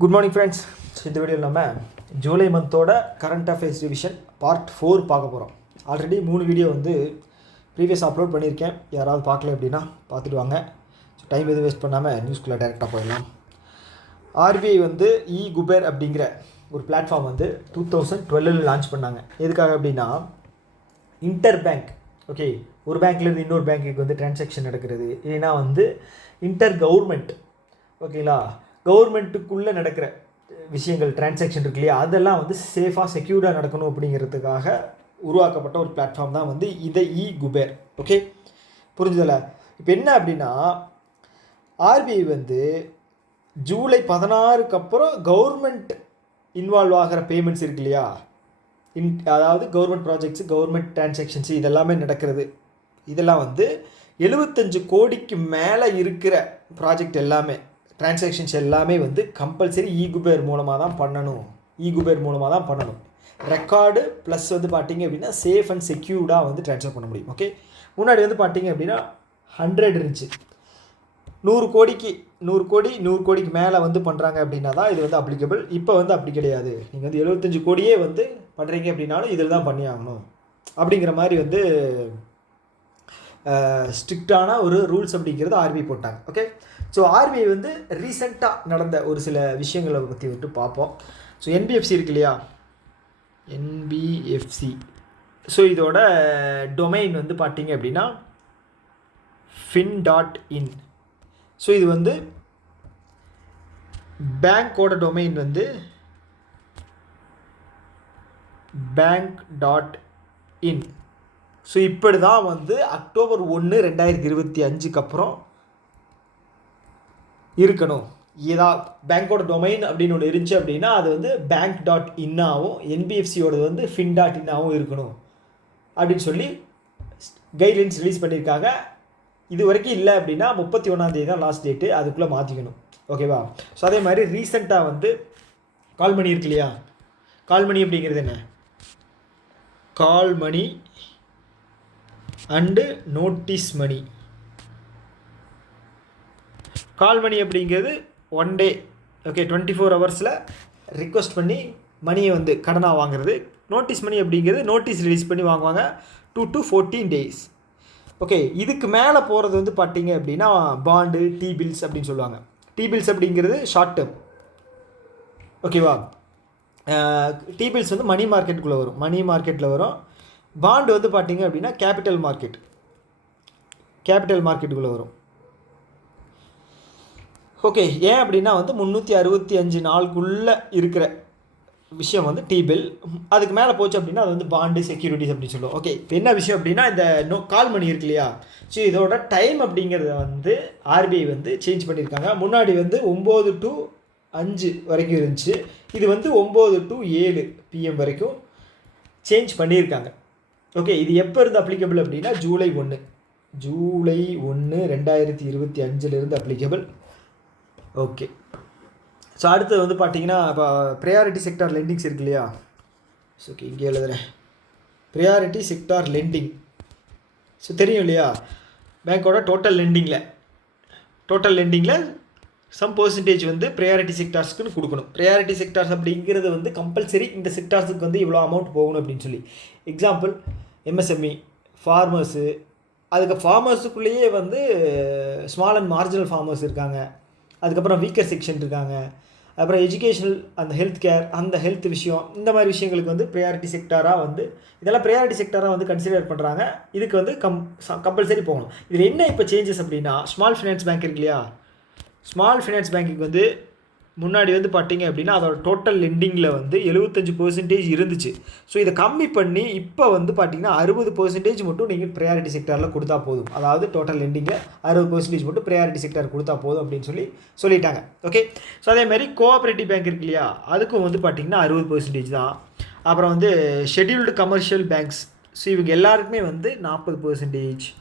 Good morning friends. இந்த வீடியோவில் நம்ம ஜூலை மந்தோட கரண்ட் அஃபேர்ஸ் ரிவிஷன் பார்ட் 4 பார்க்க போகிறோம். ஆல்ரெடி 3 வீடியோ வந்து ப்ரீவியஸ் அப்லோட் பண்ணியிருக்கேன். யாராவது பார்க்கல அப்படின்னா பார்த்துட்டு வாங்க. ஸோ டைம் எதுவும் வேஸ்ட் பண்ணாமல் நியூஸ்குள்ளே டைரெக்டாக போயிடலாம். ஆர்பிஐ வந்து குபேர் அப்படிங்கிற ஒரு பிளாட்ஃபார்ம் வந்து 2012 லான்ச் பண்ணாங்க. எதுக்காக அப்படின்னா இன்டர் பேங்க், ஓகே, ஒரு பேங்க்லேருந்து இன்னொரு பேங்க்குக்கு வந்து டிரான்சாக்ஷன் நடக்கிறது, இல்லைன்னா வந்து இன்டர் கவர்மெண்ட், ஓகேங்களா, கவர்மெண்ட்டுக்குள்ளே நடக்கிற விஷயங்கள் டிரான்சாக்ஷன் இருக்கு இல்லையா, அதெல்லாம் வந்து சேஃபாக செக்யூர்டாக நடக்கணும் அப்படிங்கிறதுக்காக உருவாக்கப்பட்ட ஒரு பிளாட்ஃபார்ம் தான் வந்து இதை குபேர். ஓகே, புரிஞ்சுதல? இப்போ என்ன அப்படின்னா ஆர்பிஐ வந்து ஜூலை 16க்கு அப்புறம் கவர்மெண்ட் இன்வால்வ் ஆகிற பேமெண்ட்ஸ் இருக்கு இல்லையா, அதாவது கவர்மெண்ட் ப்ராஜெக்ட்ஸு, கவர்மெண்ட் டிரான்சாக்ஷன்ஸு இதெல்லாமே நடக்கிறது. இதெல்லாம் வந்து 75 கோடிக்கு மேலே இருக்கிற ப்ராஜெக்ட் எல்லாமே, டிரான்சாக்ஷன்ஸ் எல்லாமே வந்து கம்பல்சரி குபேர் மூலமாக தான் பண்ணணும். குபேர் மூலமாக தான் பண்ணணும். ரெக்கார்டு ப்ளஸ் வந்து பார்த்தீங்க அப்படின்னா சேஃப் அண்ட் செக்யூர்டாக வந்து ட்ரான்ஸ்ஃபர் பண்ண முடியும். ஓகே, முன்னாடி வந்து பார்த்தீங்க அப்படின்னா 100 இருந்துச்சு. 100 கோடிக்கு மேலே வந்து பண்ணுறாங்க அப்படின்னா தான் இது வந்து அப்ளிகபிள். இப்போ வந்து அப்படி கிடையாது. நீங்கள் வந்து 75 கோடியே வந்து பண்ணுறீங்க அப்படின்னாலும் இதில் தான் பண்ணி ஆகணும் அப்படிங்கிற மாதிரி வந்து ஸ்ட்ரிக்டான ஒரு ரூல்ஸ் அப்படிங்கிறது ஆர்பிஐ போட்டாங்க. ஓகே, ஸோ ஆர்பிஐ வந்து ரீசெண்டாக நடந்த ஒரு சில விஷயங்களை பற்றி விட்டு பார்ப்போம். ஸோ என்பிஎஃப்சி இருக்கு இல்லையா, என்பிஎஃப்சி, ஸோ இதோட டொமைன் வந்து பார்த்தீங்க அப்படின்னா fin.in. ஸோ இது வந்து பேங்க்கோட டொமைன் வந்து bank.in. ஸோ இப்படி தான் வந்து அக்டோபர் 1, 2025 அப்புறம் இருக்கணும். ஏதாவது பேங்க்கோட டொமைன் அப்படின்னு ஒன்று இருந்துச்சு அப்படின்னா அது வந்து bank.in-ஆகவும் என்பிஎஃப்சியோடது வந்து fin.in-ஆகவும் இருக்கணும் அப்படின்னு சொல்லி கைட்லைன்ஸ் ரிலீஸ் பண்ணியிருக்காங்க. இது வரைக்கும் இல்லை அப்படின்னா 31 தான் லாஸ்ட் டேட்டு, அதுக்குள்ளே மாற்றிக்கணும். ஓகேவா? ஸோ அதே மாதிரி ரீசெண்டாக வந்து கால் மணி இருக்கு இல்லையா, கால் மணி அப்படிங்கிறது என்ன, கால் மணி அண்டு நோட்டீஸ் மணி. கால் மணி அப்படிங்கிறது 1 டே, ஓகே, 24 ஹவர்ஸில் ரிக்வெஸ்ட் பண்ணி மணியை வந்து கடனாக வாங்குறது. நோட்டீஸ் மணி அப்படிங்கிறது நோட்டீஸ் ரிலீஸ் பண்ணி வாங்குவாங்க 2 to 14 days. ஓகே, இதுக்கு மேலே போகிறது வந்து பார்த்தீங்க அப்படின்னா பாண்டு, டி பில்ஸ் அப்படின்னு சொல்லுவாங்க. டி பில்ஸ் அப்படிங்கிறது ஷார்ட் டேர்ம், ஓகேவா. டி பில்ஸ் வந்து மணி மார்க்கெட்டுக்குள்ளே வரும், மணி மார்க்கெட்டில் வரும். பாண்டு வந்து பார்த்தீங்க அப்படின்னா கேபிட்டல் மார்க்கெட்டுக்குள்ளே வரும். ஓகே, ஏன் அப்படின்னா வந்து 365 நாளுக்குள்ளே இருக்கிற விஷயம் வந்து டி பில். அதுக்கு மேலே போச்சு அப்படின்னா அது வந்து பாண்டு, செக்யூரிட்டிஸ் அப்படின்னு சொல்லுவோம். ஓகே, இப்போ என்ன விஷயம் அப்படின்னா இந்த கால் மணி இருக்கு இல்லையா, ஸோ இதோட டைம் அப்படிங்கிறத வந்து ஆர்பிஐ வந்து சேஞ்ச் பண்ணியிருக்காங்க. முன்னாடி வந்து 9 to 5 வரைக்கும் இருந்துச்சு. இது வந்து 9 to 7 PM வரைக்கும் சேஞ்ச் பண்ணியிருக்காங்க. ஓகே, இது எப்போ இருந்து அப்ளிகபிள் அப்படின்னா ஜூலை 1, 2025 அப்ளிகபிள். ஓகே, ஸோ அடுத்தது வந்து பார்த்தீங்கன்னா இப்போ ப்ரையாரிட்டி செக்டார் லெண்டிங்ஸ் இருக்கு இல்லையா. ஸோ ஓகே, இங்கே எழுதுகிறேன், ப்ரையாரிட்டி செக்டார் லெண்டிங். ஸோ தெரியும் இல்லையா, பேங்க்கோட டோட்டல் லெண்டிங்கில் சம் பர்சன்டேஜ் வந்து ப்ரையாரிட்டி செக்டார்ஸ்க்குன்னு கொடுக்கணும். ப்ரையாரிட்டி செக்டார்ஸ் அப்படிங்கிறது வந்து கம்பல்சரி இந்த செக்டார்ஸுக்கு வந்து இவ்வளோ அமௌண்ட் போகணும் அப்படின்னு சொல்லி. எக்ஸாம்பிள் எம்எஸ்எம்இ, ஃபார்மர்ஸு, அதுக்கு ஃபார்மர்ஸுக்குள்ளேயே வந்து ஸ்மால் அண்ட் மார்ஜினல் ஃபார்மர்ஸ் இருக்காங்க, அதுக்கப்புறம் வீக்கர் செக்ஷன் இருக்காங்க, அப்புறம் எஜுகேஷனல், அந்த ஹெல்த் கேர், அந்த ஹெல்த் விஷயம், இந்த மாதிரி விஷயங்களுக்கு வந்து ப்ரையாரிட்டி செக்டாராக வந்து இதெல்லாம் ப்ரையாரிட்டி செக்டாராக வந்து கன்சிடர் பண்ணுறாங்க. இதுக்கு வந்து கம்பல்சரி போகணும். இதில் என்ன இப்போ சேஞ்சஸ் அப்படின்னா ஸ்மால் ஃபினான்ஸ் பேங்க் இருக்கு இல்லையா, ஸ்மால் ஃபினான்ஸ் பேங்க்குக்கு வந்து முன்னாடி வந்து பார்த்தீங்க அப்படின்னா அதோட டோட்டல் லெண்டிங்கில் வந்து 75% இருந்துச்சு. ஸோ இதை கம்மி பண்ணி இப்போ வந்து பார்த்தீங்கன்னா 60% மட்டும் நீங்கள் ப்ரையாரிட்டி செக்டாரில் கொடுத்தா போதும். அதாவது டோட்டல் லெண்டிங்கில் 60% மட்டும் ப்ரையாரிட்டி செக்டார் கொடுத்தா போதும் அப்படின்னு சொல்லிட்டாங்க. ஓகே, ஸோ அதேமாதிரி கோஆப்ரேட்டிவ் பேங்க் இருக்கு இல்லையா, அதுக்கும் வந்து பார்த்தீங்கன்னா 60% தான். அப்புறம் வந்து ஷெட்யூல்டு கமர்ஷியல் பேங்க்ஸ், ஸோ இவங்க எல்லாருக்குமே வந்து 40%.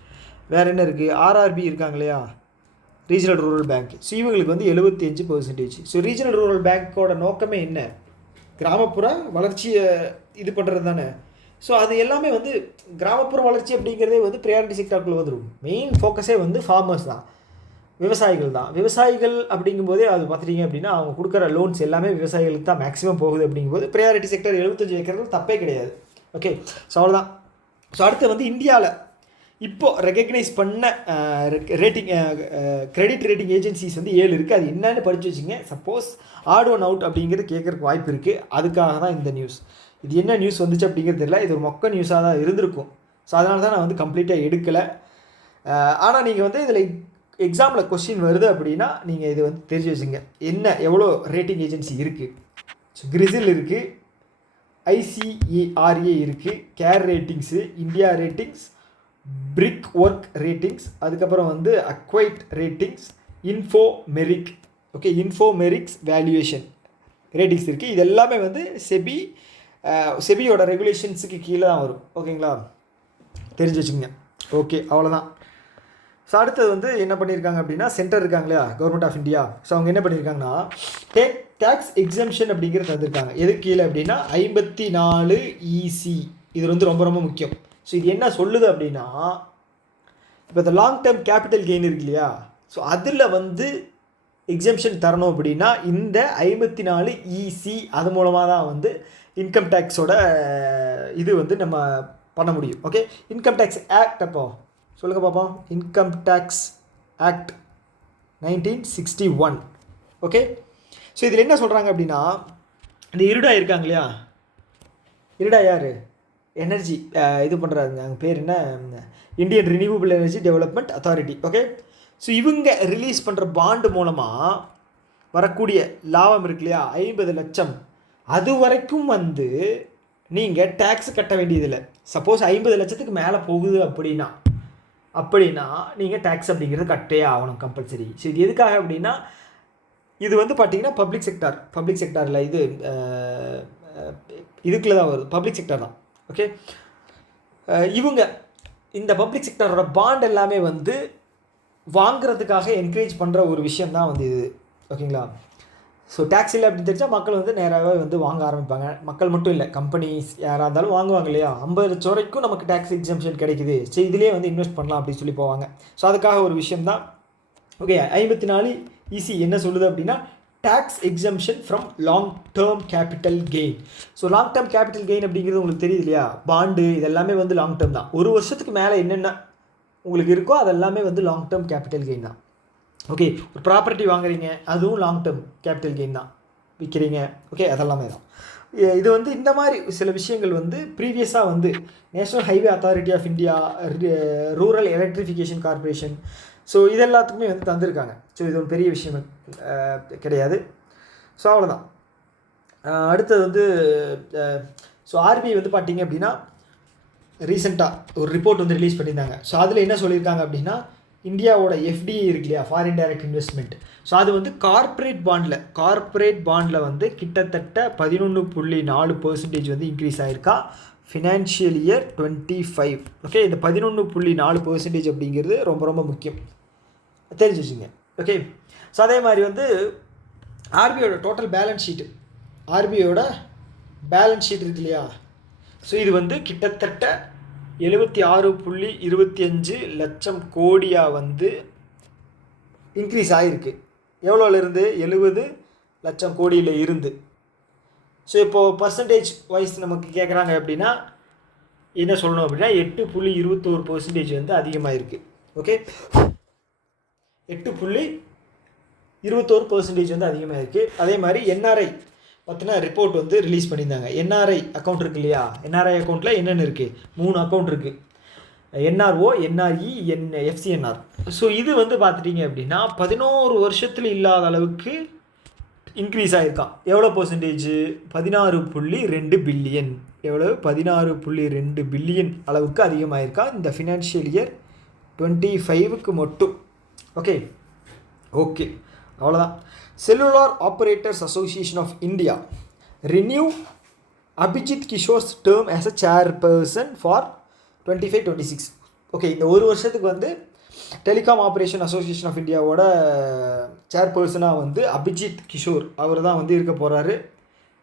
வேறு என்ன இருக்குது, ஆர்ஆர்பி இருக்காங்க இல்லையா, ரீஜனல் ரூரல் பேங்க், ஸோ இவங்களுக்கு வந்து 75%. ஸோ ரீஜனல் ரூரல் பேங்க்கோட நோக்கமே என்ன, கிராமப்புற வளர்ச்சியை இது பண்ணுறது தானே. ஸோ அது எல்லாமே வந்து கிராமப்புற வளர்ச்சி அப்படிங்கிறதே வந்து ப்ரையாரிட்டி செக்டாருக்குள்ளே வந்துடும். மெயின் ஃபோக்கஸே வந்து ஃபார்மர்ஸ் தான். விவசாயிகள் தான். விவசாயிகள் அப்படிங்கும்போதே அது பார்த்துட்டிங்க அப்படின்னா அவங்க கொடுக்குற லோன்ஸ் எல்லாமே விவசாயிகளுக்கு தான் மேக்ஸிமம் போகுது. அப்படிங்கும்போது ப்ரையாரிட்டி செக்டர் 75 ஏக்கர்கள் தப்பே கிடையாது. ஓகே, ஸோ அவ்வளோதான். ஸோ அடுத்து வந்து இந்தியாவில் இப்போது ரெகக்னைஸ் பண்ண ரேட்டிங் கிரெடிட் ரேட்டிங் ஏஜென்சிஸ் வந்து 7 இருக்குது. அது என்னன்னு படித்து வச்சுங்க. சப்போஸ் ஆட் ஒன் அவுட் அப்படிங்கிறது கேட்குறக்கு வாய்ப்பு இருக்குது. அதுக்காக தான் இந்த நியூஸ். இது என்ன நியூஸ் வந்துச்சு அப்படிங்கிறது தெரியல. இது ஒரு மொக்க நியூஸாக தான் இருந்திருக்கும். ஸோ அதனால தான் நான் வந்து கம்ப்ளீட்டாக எடுக்கலை. ஆனால் நீங்கள் வந்து இதில் எக்ஸாமில் கொஸ்டின் வருது அப்படின்னா நீங்கள் இது வந்து தெரிஞ்சு வச்சுங்க. என்ன எவ்வளோ ரேட்டிங் ஏஜென்சி இருக்குது. ஸோ கிரிசில் இருக்குது, ICARA இருக்குது, CARE ratings, India ratings, Brickwork ratings, அதுக்கப்புறம் வந்து Acuite ratings, Infomerics. Okay, Infomerics valuation ratings இருக்குது. இது எல்லாமே வந்து செபியோட ரெகுலேஷன்ஸுக்கு கீழே தான் வரும். ஓகேங்களா, தெரிஞ்சு வச்சுங்க. ஓகே, அவ்வளோதான். ஸோ அடுத்தது வந்து என்ன பண்ணியிருக்காங்க அப்படின்னா, சென்டர் இருக்காங்க இல்லையா, கவர்மெண்ட் ஆஃப் இந்தியா. ஸோ அவங்க என்ன பண்ணியிருக்காங்கன்னா டேக்ஸ் எக்ஸம்ஷன் அப்படிங்கிறது தந்திருக்காங்க. எதுக்கு கீழே அப்படின்னா 54 EC. இது வந்து ரொம்ப ரொம்ப முக்கியம். ஸோ இது என்ன சொல்லுது அப்படின்னா, இப்போ இந்த லாங் டேர்ம் கேபிட்டல் கெயின் இருக்கு இல்லையா, ஸோ அதில் வந்து எக்ஸம்ஷன் தரணும் அப்படின்னா இந்த 54 EC அது மூலமாக தான் வந்து இன்கம் டேக்ஸோட இது வந்து நம்ம பண்ண முடியும். ஓகே, இன்கம் டேக்ஸ் ஆக்ட் அப்போ சொல்லுங்கள் பார்ப்போம். Income tax act 1961. Okay, so இதில் என்ன சொல்கிறாங்க அப்படின்னா, இந்த இருடா இருக்காங்க இல்லையா, இருடா யார், எனர்ஜி இது பண்ணுறாங்க, அவங்க பேர் என்ன, Indian renewable energy development authority. Okay, so இவங்க ரிலீஸ் பண்ணுற பாண்டு மூலமாக வரக்கூடிய லாபம் இருக்கு இல்லையா, 50 லட்சம், அது வரைக்கும் வந்து நீங்கள் டேக்ஸ் கட்ட வேண்டியதில்லை. சப்போஸ் 50 லட்சத்துக்கு மேலே போகுது அப்படின்னா நீங்கள் டேக்ஸ் அப்படிங்கிறது கட்டே ஆகணும் கம்பல்சரி. ஸோ இது எதுக்காக அப்படின்னா, இது வந்து பார்த்தீங்கன்னா பப்ளிக் செக்டாரில் இது இதுக்குள்ளே தான் வருது, பப்ளிக் செக்டார் தான். ஓகே, இவங்க இந்த பப்ளிக் செக்டாரோட பாண்ட் எல்லாமே வந்து வாங்குறதுக்காக என்கரேஜ் பண்ணுற ஒரு விஷயம் தான் வந்து இது. ஓகேங்களா, ஸோ டேக்ஸ் இல்லை அப்படின்னு தெரிஞ்சால் மக்கள் வந்து நேராகவே வந்து வாங்க ஆரம்பிப்பாங்க. மக்கள் மட்டும் இல்லை, கம்பெனிஸ் யாராக இருந்தாலும் வாங்குவாங்க இல்லையா. 50 லட்சம் வரைக்கும் நமக்கு டேக்ஸ் எக்ஸம்ஷன் கிடைக்குது, சரி இதிலே வந்து இன்வெஸ்ட் பண்ணலாம் அப்படின்னு சொல்லி போவாங்க. ஸோ அதுக்காக ஒரு விஷயம் தான். ஓகே, 54 EC என்ன சொல்லுது அப்படின்னா, tax exemption from long term capital gain. So long term capital gain அப்படிங்கிறது உங்களுக்கு தெரியுது இல்லையா, பாண்டு இதெல்லாமே வந்து லாங் டேர்ம் தான். ஒரு வருஷத்துக்கு மேலே என்னென்ன உங்களுக்கு இருக்கோ அதெல்லாமே வந்து லாங் டேர்ம் கேபிட்டல் கெயின் தான். ஓகே, ஒரு ப்ராப்பர்ட்டி வாங்குறீங்க, அதுவும் லாங் டேர்ம் கேபிட்டல் கெயின் தான். விற்கிறீங்க, ஓகே, அதெல்லாமே தான். இது வந்து இந்த மாதிரி சில விஷயங்கள் வந்து ப்ரீவியஸாக வந்து national highway authority of India, rural electrification corporation, so இது எல்லாத்துக்குமே வந்து தந்திருக்காங்க. ஸோ இது ஒரு பெரிய விஷயம் கிடையாது. ஸோ அவ்வளோதான். அடுத்தது வந்து ஸோ RBI வந்து பார்த்தீங்க அப்படின்னா ரீசெண்டாக ஒரு ரிப்போர்ட் வந்து ரிலீஸ் பண்ணியிருந்தாங்க. ஸோ அதில் என்ன சொல்லியிருக்காங்க அப்படின்னா, இந்தியாவோட FDI இருக்கு இல்லையா, ஃபாரின் டைரக்ட் இன்வெஸ்ட்மெண்ட், ஸோ அது வந்து கார்ப்பரேட் பாண்டில் வந்து கிட்டத்தட்ட 11.4% வந்து இன்க்ரீஸ் ஆகிருக்கா ஃபினான்ஷியல் இயர் 25. ஓகே, இந்த 11.4% அப்படிங்கிறது ரொம்ப ரொம்ப முக்கியம், தெரிஞ்சு வச்சுங்க. ஓகே, ஸோ அதே மாதிரி வந்து RBIயோட டோட்டல் பேலன்ஸ் ஷீட் இருக்கு இல்லையா, ஸோ இது வந்து கிட்டத்தட்ட 76.25 லட்சம் கோடியாக வந்து இன்க்ரீஸ் ஆகிருக்கு. எவ்வளோலேருந்து 70 லட்சம் கோடியில் இருந்து. ஸோ இப்போது பர்சன்டேஜ் வைஸ் நமக்கு கேட்குறாங்க அப்படின்னா என்ன சொல்லணும் அப்படின்னா 8.21% வந்து அதிகமாக இருக்குது. ஓகே, 8.21% வந்து அதிகமாக இருக்குது. அதே மாதிரி NRI பார்த்தினா ரிப்போர்ட் வந்து ரிலீஸ் பண்ணியிருந்தாங்க. NRI அக்கௌண்ட் இருக்குது இல்லையா, NRI அக்கௌண்ட்டில் என்னென்ன இருக்குது, 3 அக்கௌண்ட் இருக்குது, NRO, NRE, FCNR. ஸோ இது வந்து பார்த்துட்டிங்க அப்படின்னா 11 வருஷத்தில் இல்லாத அளவுக்கு இன்க்ரீஸ் ஆகிருக்கான். எவ்வளோ பர்சன்டேஜ், 16.2 பில்லியன். எவ்வளோ, 16.2 பில்லியன் அளவுக்கு அதிகமாகிருக்கா இந்த ஃபினான்ஷியல் இயர் 25க்கு மட்டும். ஓகே, அவ்வளோதான். Cellular operators association of India renew Abhijit Kishor's term as a chairperson for 25-26. Okay, இந்த ஒரு வருஷத்துக்கு வந்து டெலிகாம் ஆப்ரேஷன் அசோசியேஷன் ஆஃப் இந்தியாவோட சேர்பர்சனாக வந்து அபிஜித் கிஷோர் அவர் தான் வந்து இருக்க போகிறாரு.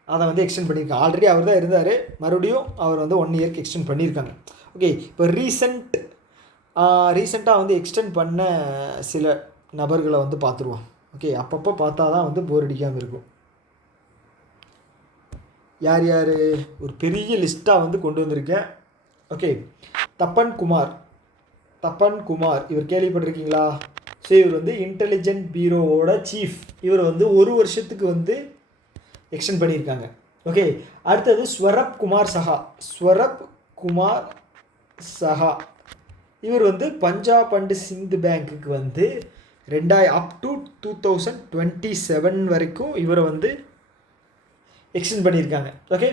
அதை வந்து எக்ஸ்டெண்ட் பண்ணியிருக்காங்க. ஆல்ரெடி அவர் தான் இருந்தார், மறுபடியும் அவர் வந்து 1 இயர்க்கு எக்ஸ்டெண்ட் பண்ணியிருக்காங்க. ஓகே, இப்போ ரீசெண்டாக வந்து எக்ஸ்டெண்ட் பண்ண சில நபர்களை வந்து பார்த்துருவோம். ஓகே, அப்பப்போ பார்த்தா தான் வந்து போர் அடிக்காமல் இருக்கும். யார் யார் ஒரு பெரிய லிஸ்ட்டாக வந்து கொண்டு வந்திருக்கேன். ஓகே, தப்பன் குமார் இவர் கேள்விப்பட்டிருக்கீங்களா? ஸோ இவர் வந்து இன்டெலிஜென்ட் பியூரோவோட சீஃப். இவர் வந்து 1 வருஷத்துக்கு வந்து எக்ஸ்டெண்ட் பண்ணியிருக்காங்க. ஓகே, அடுத்தது ஸ்வரப் குமார் சஹா இவர் வந்து பஞ்சாப் அண்ட் சிந்து பேங்க்குக்கு வந்து அப் டு 2027 வரைக்கும் இவரை வந்து எக்ஸ்டெண்ட் பண்ணியிருக்காங்க. ஓகே,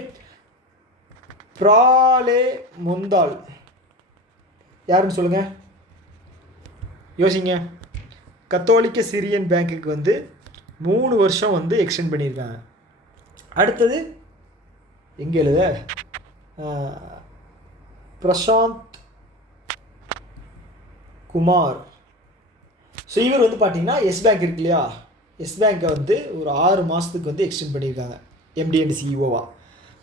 பிராலே முந்தால் யாருன்னு சொல்லுங்கள், யோசிங்க. கத்தோலிக்க சிரியன் பேங்க்குக்கு வந்து 3 வருஷம் வந்து எக்ஸ்டெண்ட் பண்ணியிருக்காங்க. அடுத்தது எங்கே எழுத, பிரசாந்த் குமார். ஸோ இவர் வந்து பார்த்தீங்கன்னா எஸ் பேங்க் இருக்கு இல்லையா, எஸ் பேங்க்கை வந்து ஒரு 6 மாதத்துக்கு வந்து எக்ஸ்டெண்ட் பண்ணியிருக்காங்க எம்டி அண்ட் சிஇஓவா.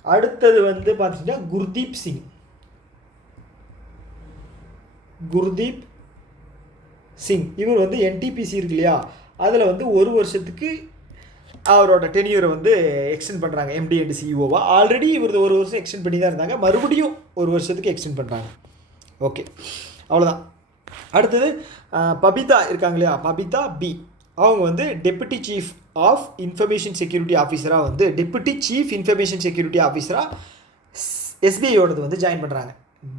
அடுத்தது வந்து பார்த்தீங்கன்னா குர்தீப் சிங் இவர் வந்து என்டிபிசி இருக்கு இல்லையா, அதில் வந்து 1 வருஷத்துக்கு அவரோட டென்யூரை வந்து எக்ஸ்டெண்ட் பண்ணுறாங்க எம்டி அண்ட் சிஇஓவா. ஆல்ரெடி இவர் 1 வருஷம் எக்ஸ்டெண்ட் பண்ணி தான் இருந்தாங்க, மறுபடியும் 1 வருஷத்துக்கு எக்ஸ்டெண்ட் பண்ணுறாங்க. ஓகே, அவ்வளோதான். அடுத்தது பபிதா இருக்காங்க இல்லையா, பபிதா பி, அவங்க வந்து deputy chief of information security ஆஃபீஸராக வந்து எஸ்பிஐயோடது வந்து ஜாயின் பண்ணுறாங்க.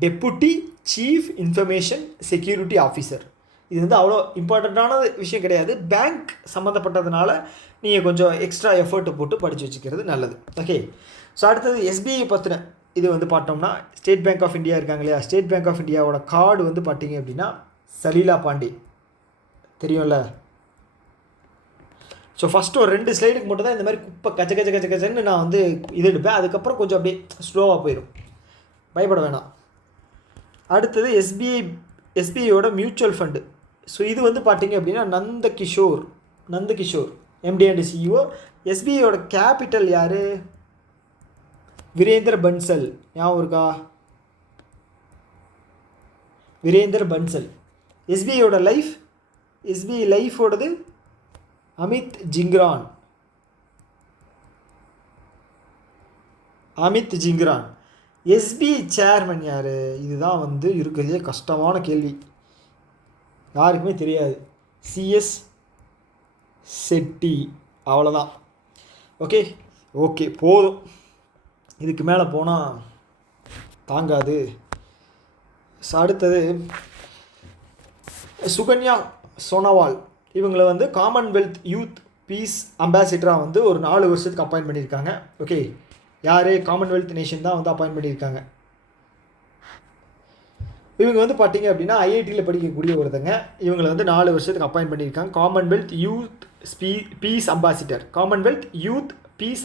Deputy chief information security officer. இது வந்து அவ்வளோ இம்பார்ட்டண்ட்டான விஷயம் கிடையாது, பேங்க் சம்மந்தப்பட்டதுனால நீங்கள் கொஞ்சம் எக்ஸ்ட்ரா எஃபர்ட்டை போட்டு படித்து வச்சுக்கிறது நல்லது. ஓகே, ஸோ அடுத்தது எஸ்பிஐ பற்றின இது வந்து பார்த்தோம்னா ஸ்டேட் பேங்க் ஆஃப் இந்தியா இருக்காங்க இல்லையா, ஸ்டேட் பேங்க் ஆஃப் இந்தியாவோட கார்டு வந்து பார்த்தீங்க அப்படின்னா சலீலா பாண்டே தெரியும்ல. ஸோ ஃபஸ்ட்டு ஒரு 2 ஸ்லைடுக்கு மட்டும் தான் இந்த மாதிரி குப்பை கச்சன்னு நான் வந்து இது எடுப்பேன், அதுக்கப்புறம் கொஞ்சம் அப்படியே ஸ்லோவாக போயிடும், பயப்பட வேணாம். அடுத்தது எஸ்பிஐயோட மியூச்சுவல் ஃபண்டு. ஸோ இது வந்து பார்த்தீங்க அப்படின்னா நந்தகிஷோர் எம்டி அண்ட் சிஇஓ. எஸ்பிஐயோட கேபிட்டல் யார்? வீரேந்தர் பன்சல், ஞாபகம் இருக்கா? வீரேந்தர் பன்சல். எஸ்பிஐயோட எஸ்பிஐ லைஃபோடது அமித் ஜிங்ரான். எஸ்பிஐ சேர்மன் யார்? இதுதான் வந்து இருக்கிறதே கஷ்டமான கேள்வி, யாருக்குமே தெரியாது. சிஎஸ் செட்டி. அவ்வளோதான். ஓகே போதும், இதுக்கு மேலே போனால் தாங்காது. அடுத்தது சுகன்யா சோனோவால், இவங்களை வந்து காமன்வெல்த் யூத் பீஸ் அம்பாசிடராக வந்து ஒரு 4 வருஷத்துக்கு அப்பாயின்ட் பண்ணியிருக்காங்க. ஓகே, யார்? காமன்வெல்த் நேஷன் தான் வந்து அப்பாயின்ட் பண்ணியிருக்காங்க. இவங்க வந்து பார்த்தீங்க அப்படின்னா ஐஐடியில் படிக்கக்கூடிய ஒருத்தங்க. இவங்களை வந்து 4 வருஷத்துக்கு அப்பாயின்ட் பண்ணியிருக்காங்க. Commonwealth youth peace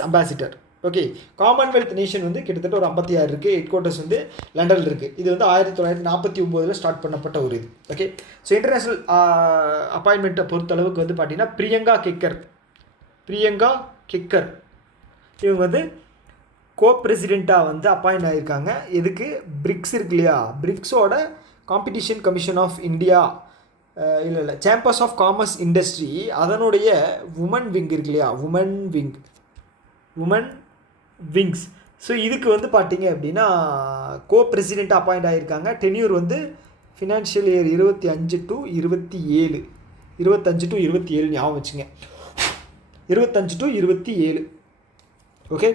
ambassador. Okay, Commonwealth nation வந்து கிட்டத்தட்ட ஒரு 56 இருக்குது. ஹெட் குவார்ட்டர்ஸ் வந்து லண்டனில் இருக்குது. இது வந்து 1949 ஸ்டார்ட் பண்ணப்பட்ட ஒரு இது. ஓகே, ஸோ இன்டர்நேஷ்னல் அப்பாயின்மெண்ட்டை பொறுத்தளவுக்கு வந்து பார்த்தீங்கன்னா பிரியங்கா கெக்கர் இவங்க வந்து கோ-பிரசிடெண்ட்டாக வந்து அப்பாயிண்ட் ஆகியிருக்காங்க. எதுக்கு? பிரிக்ஸ் இருக்கு இல்லையா, பிரிக்ஸோட காம்படிஷன் கமிஷன் ஆஃப் இந்தியா இல்லை சேம்பர்ஸ் ஆஃப் காமர்ஸ் இண்டஸ்ட்ரி, அதனுடைய உமன் விங் இருக்கு இல்லையா, உமன் விங்ஸ். ஸோ இதுக்கு வந்து பார்த்தீங்க அப்படின்னா கோ-பிரசிடெண்ட்டாக அப்பாயிண்ட் ஆகியிருக்காங்க. டென்யூர் வந்து ஃபினான்ஷியல் இயர் 25 to 27 ஞாபகம் வச்சுங்க, 25 to 27. ஓகே,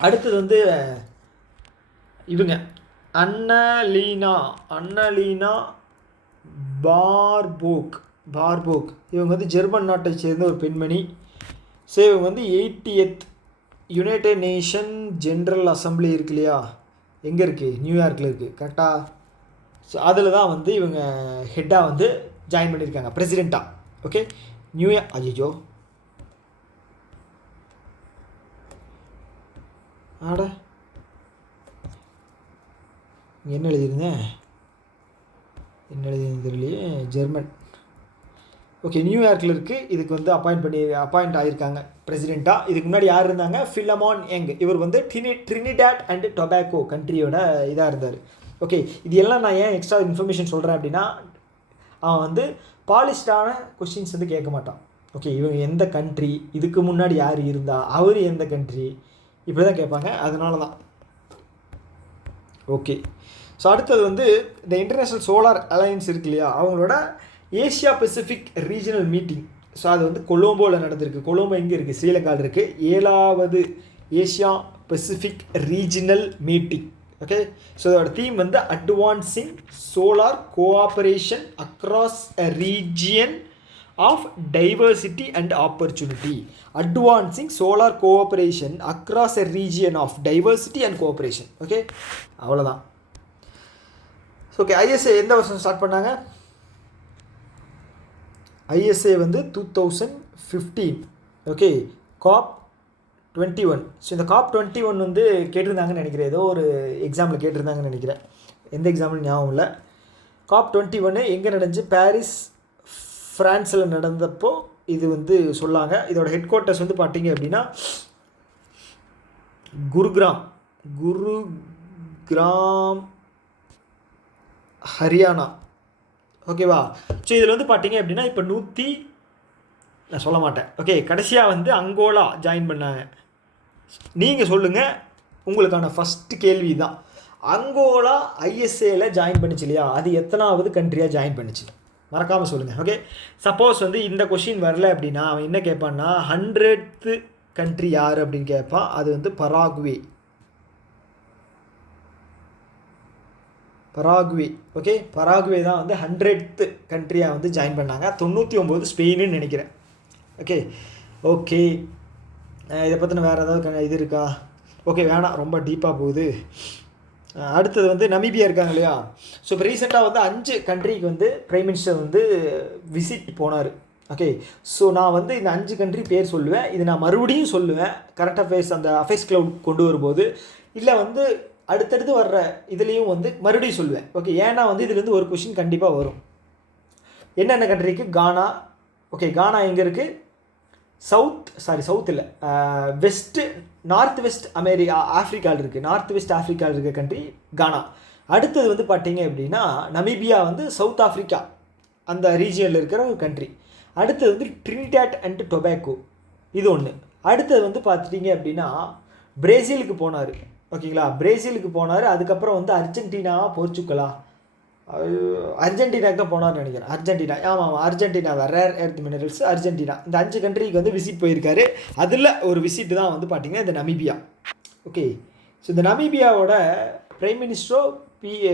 அடுத்தது வந்து இவங்க அன்னலீனா பார்போக். இவங்க வந்து ஜெர்மன் நாட்டை சேர்ந்த ஒரு பெண்மணி. ஸோ இவங்க வந்து 80th United nation general assembly இருக்கு இல்லையா, எங்கே இருக்குது? நியூயார்க்கில் இருக்குது, கரெக்டாக? ஸோ அதில் தான் வந்து இவங்க ஹெட்டாக வந்து ஜாயின் பண்ணியிருக்காங்க, பிரசிடெண்ட்டாக. ஓகே, ஐயோ ஆட என்ன எழுதியிருந்தேன் தெரியலையே, ஜெர்மன். ஓகே, நியூயார்க்கில் இருக்குது. இதுக்கு வந்து அப்பாயிண்ட் ஆகியிருக்காங்க பிரசிடெண்ட்டாக. இதுக்கு முன்னாடி யார் இருந்தாங்க? ஃபிலமோன் யங். இவர் வந்து ட்ரினிடாட் அண்ட் டொபாக்கோ கண்ட்ரியோட இதாக இருந்தார். ஓகே, இது எல்லாம் நான் ஏன் எக்ஸ்ட்ரா இன்ஃபர்மேஷன் சொல்கிறேன் அப்படின்னா, அவன் வந்து பாலிஷ்டான கொஷின்ஸ் வந்து கேட்க மாட்டான். ஓகே, இவங்க எந்த கண்ட்ரி, இதுக்கு முன்னாடி யார் இருந்தா, அவர் எந்த கண்ட்ரி, இப்படி தான் கேட்பாங்க. அதனால தான். ஓகே, ஸோ அடுத்தது வந்து இந்த இன்டர்நேஷ்னல் சோலார் அலையன்ஸ் இருக்கு இல்லையா, அவங்களோட Asia Pacific regional meeting. So அது வந்து கொலம்போவில் நடந்திருக்கு. கொலம்போ எங்கே இருக்குது? ஸ்ரீலங்காவில் இருக்குது. 7வது Asia Pacific regional meeting. Okay, so அதோட தீம் வந்து advancing solar cooperation across a region of diversity and opportunity. Advancing solar cooperation across a region of diversity and cooperation. Okay, அவ்வளோதான். ஓகே, ஐஎஸ்ஏ எந்த வருஷம் ஸ்டார்ட் பண்ணாங்க? ISA வந்து 2015. Okay, COP 21. So இந்த COP 21 வந்து கேட்டிருந்தாங்கன்னு நினைக்கிறேன். ஏதோ ஒரு எக்ஸாமில் கேட்டிருந்தாங்கன்னு நினைக்கிறேன். எந்த எக்ஸாம்பிள் ஞாபகம் இல்லை. COP 21 எங்கே நடந்துச்சு? பாரிஸ், ஃப்ரான்ஸில் நடந்தப்போ இது வந்து சொல்லாங்க. இதோட ஹெட் குவார்ட்டர்ஸ் வந்து பார்த்தீங்க அப்படின்னா குருகிராம், ஹரியானா. ஓகேவா? ஸோ இதில் வந்து பார்த்தீங்க அப்படின்னா இப்போ நான் சொல்ல மாட்டேன். ஓகே, கடைசியாக வந்து அங்கோலா ஜாயின் பண்ணாங்க. நீங்கள் சொல்லுங்கள், உங்களுக்கான ஃபஸ்ட்டு கேள்வி தான். அங்கோலா ஐஎஸ்ஏல ஜாயின் பண்ணிச்சு இல்லையா, அது எத்தனாவது கண்ட்ரியாக ஜாயின் பண்ணிச்சு? மறக்காமல் சொல்லுங்கள். ஓகே, சப்போஸ் வந்து இந்த கொஷின் வரல அப்படின்னா அவன் என்ன கேட்பான்னா 100th கண்ட்ரி யார் அப்படின்னு கேட்பான். அது வந்து பராகுவே. ஓகே, பராகுவே தான் வந்து 100th கண்ட்ரியாக வந்து ஜாயின் பண்ணாங்க. 99 ஸ்பெயின்னு நினைக்கிறேன். ஓகே, இதை பற்றின வேறு ஏதாவது இது இருக்கா? ஓகே, வேணாம், ரொம்ப டீப்பாக போகுது. அடுத்தது வந்து நமீபியா இருக்காங்க இல்லையா. ஸோ இப்போ ரீசெண்டாக வந்து 5 கண்ட்ரிக்கு வந்து பிரைம் மினிஸ்டர் வந்து விசிட் போனார். ஓகே, ஸோ நான் வந்து இந்த 5 கண்ட்ரி பேர் சொல்லுவேன். இது நான் மறுபடியும் சொல்லுவேன் கரண்ட் அஃபேர்ஸ் அந்த அஃபேர்ஸ் கிளவுட் கொண்டு வரும்போது. இல்லை வந்து அடுத்தடுத்து வர்ற இதுலேயும் வந்து மறுபடியும் சொல்லுவேன். ஓகே, ஏன்னா வந்து இதுலேருந்து ஒரு கொஷின் கண்டிப்பாக வரும். என்னென்ன கண்ட்ரிக்கு? கானா. ஓகே, கானா எங்கே இருக்குது? சவுத் இல்லை, நார்த் வெஸ்ட் ஆஃப்ரிக்காவில் இருக்குது. நார்த் வெஸ்ட் ஆஃப்ரிக்காவில் இருக்க கண்ட்ரி கானா. அடுத்தது வந்து பார்த்தீங்க அப்படின்னா நமீபியா வந்து சவுத் ஆஃப்ரிக்கா அந்த ரீஜியனில் இருக்கிற ஒரு கண்ட்ரி. அடுத்தது வந்து ட்ரினிடாட் அண்ட் டொபாக்கோ, இது ஒன்று. அடுத்தது வந்து பார்த்துட்டிங்க அப்படின்னா பிரேசிலுக்கு போனார். ஓகேங்களா, பிரேசிலுக்கு போனார். அதுக்கப்புறம் வந்து அர்ஜென்டினா, போர்ச்சுகலா, அர்ஜென்டினாக்கு தான் போனார்னு நினைக்கிறேன். அர்ஜென்டினா, ஆமாம், அர்ஜென்டினா தான், ரேர் எர்த் மினரல்ஸ் அர்ஜென்டினா. இந்த 5 கண்ட்ரிக்கு வந்து விசிட் போயிருக்காரு. அதில் ஒரு விசிட் தான் வந்து பார்த்திங்கன்னா இந்த நமீபியா. ஓகே, ஸோ இந்த நமீபியாவோட பிரைம் மினிஸ்டரோ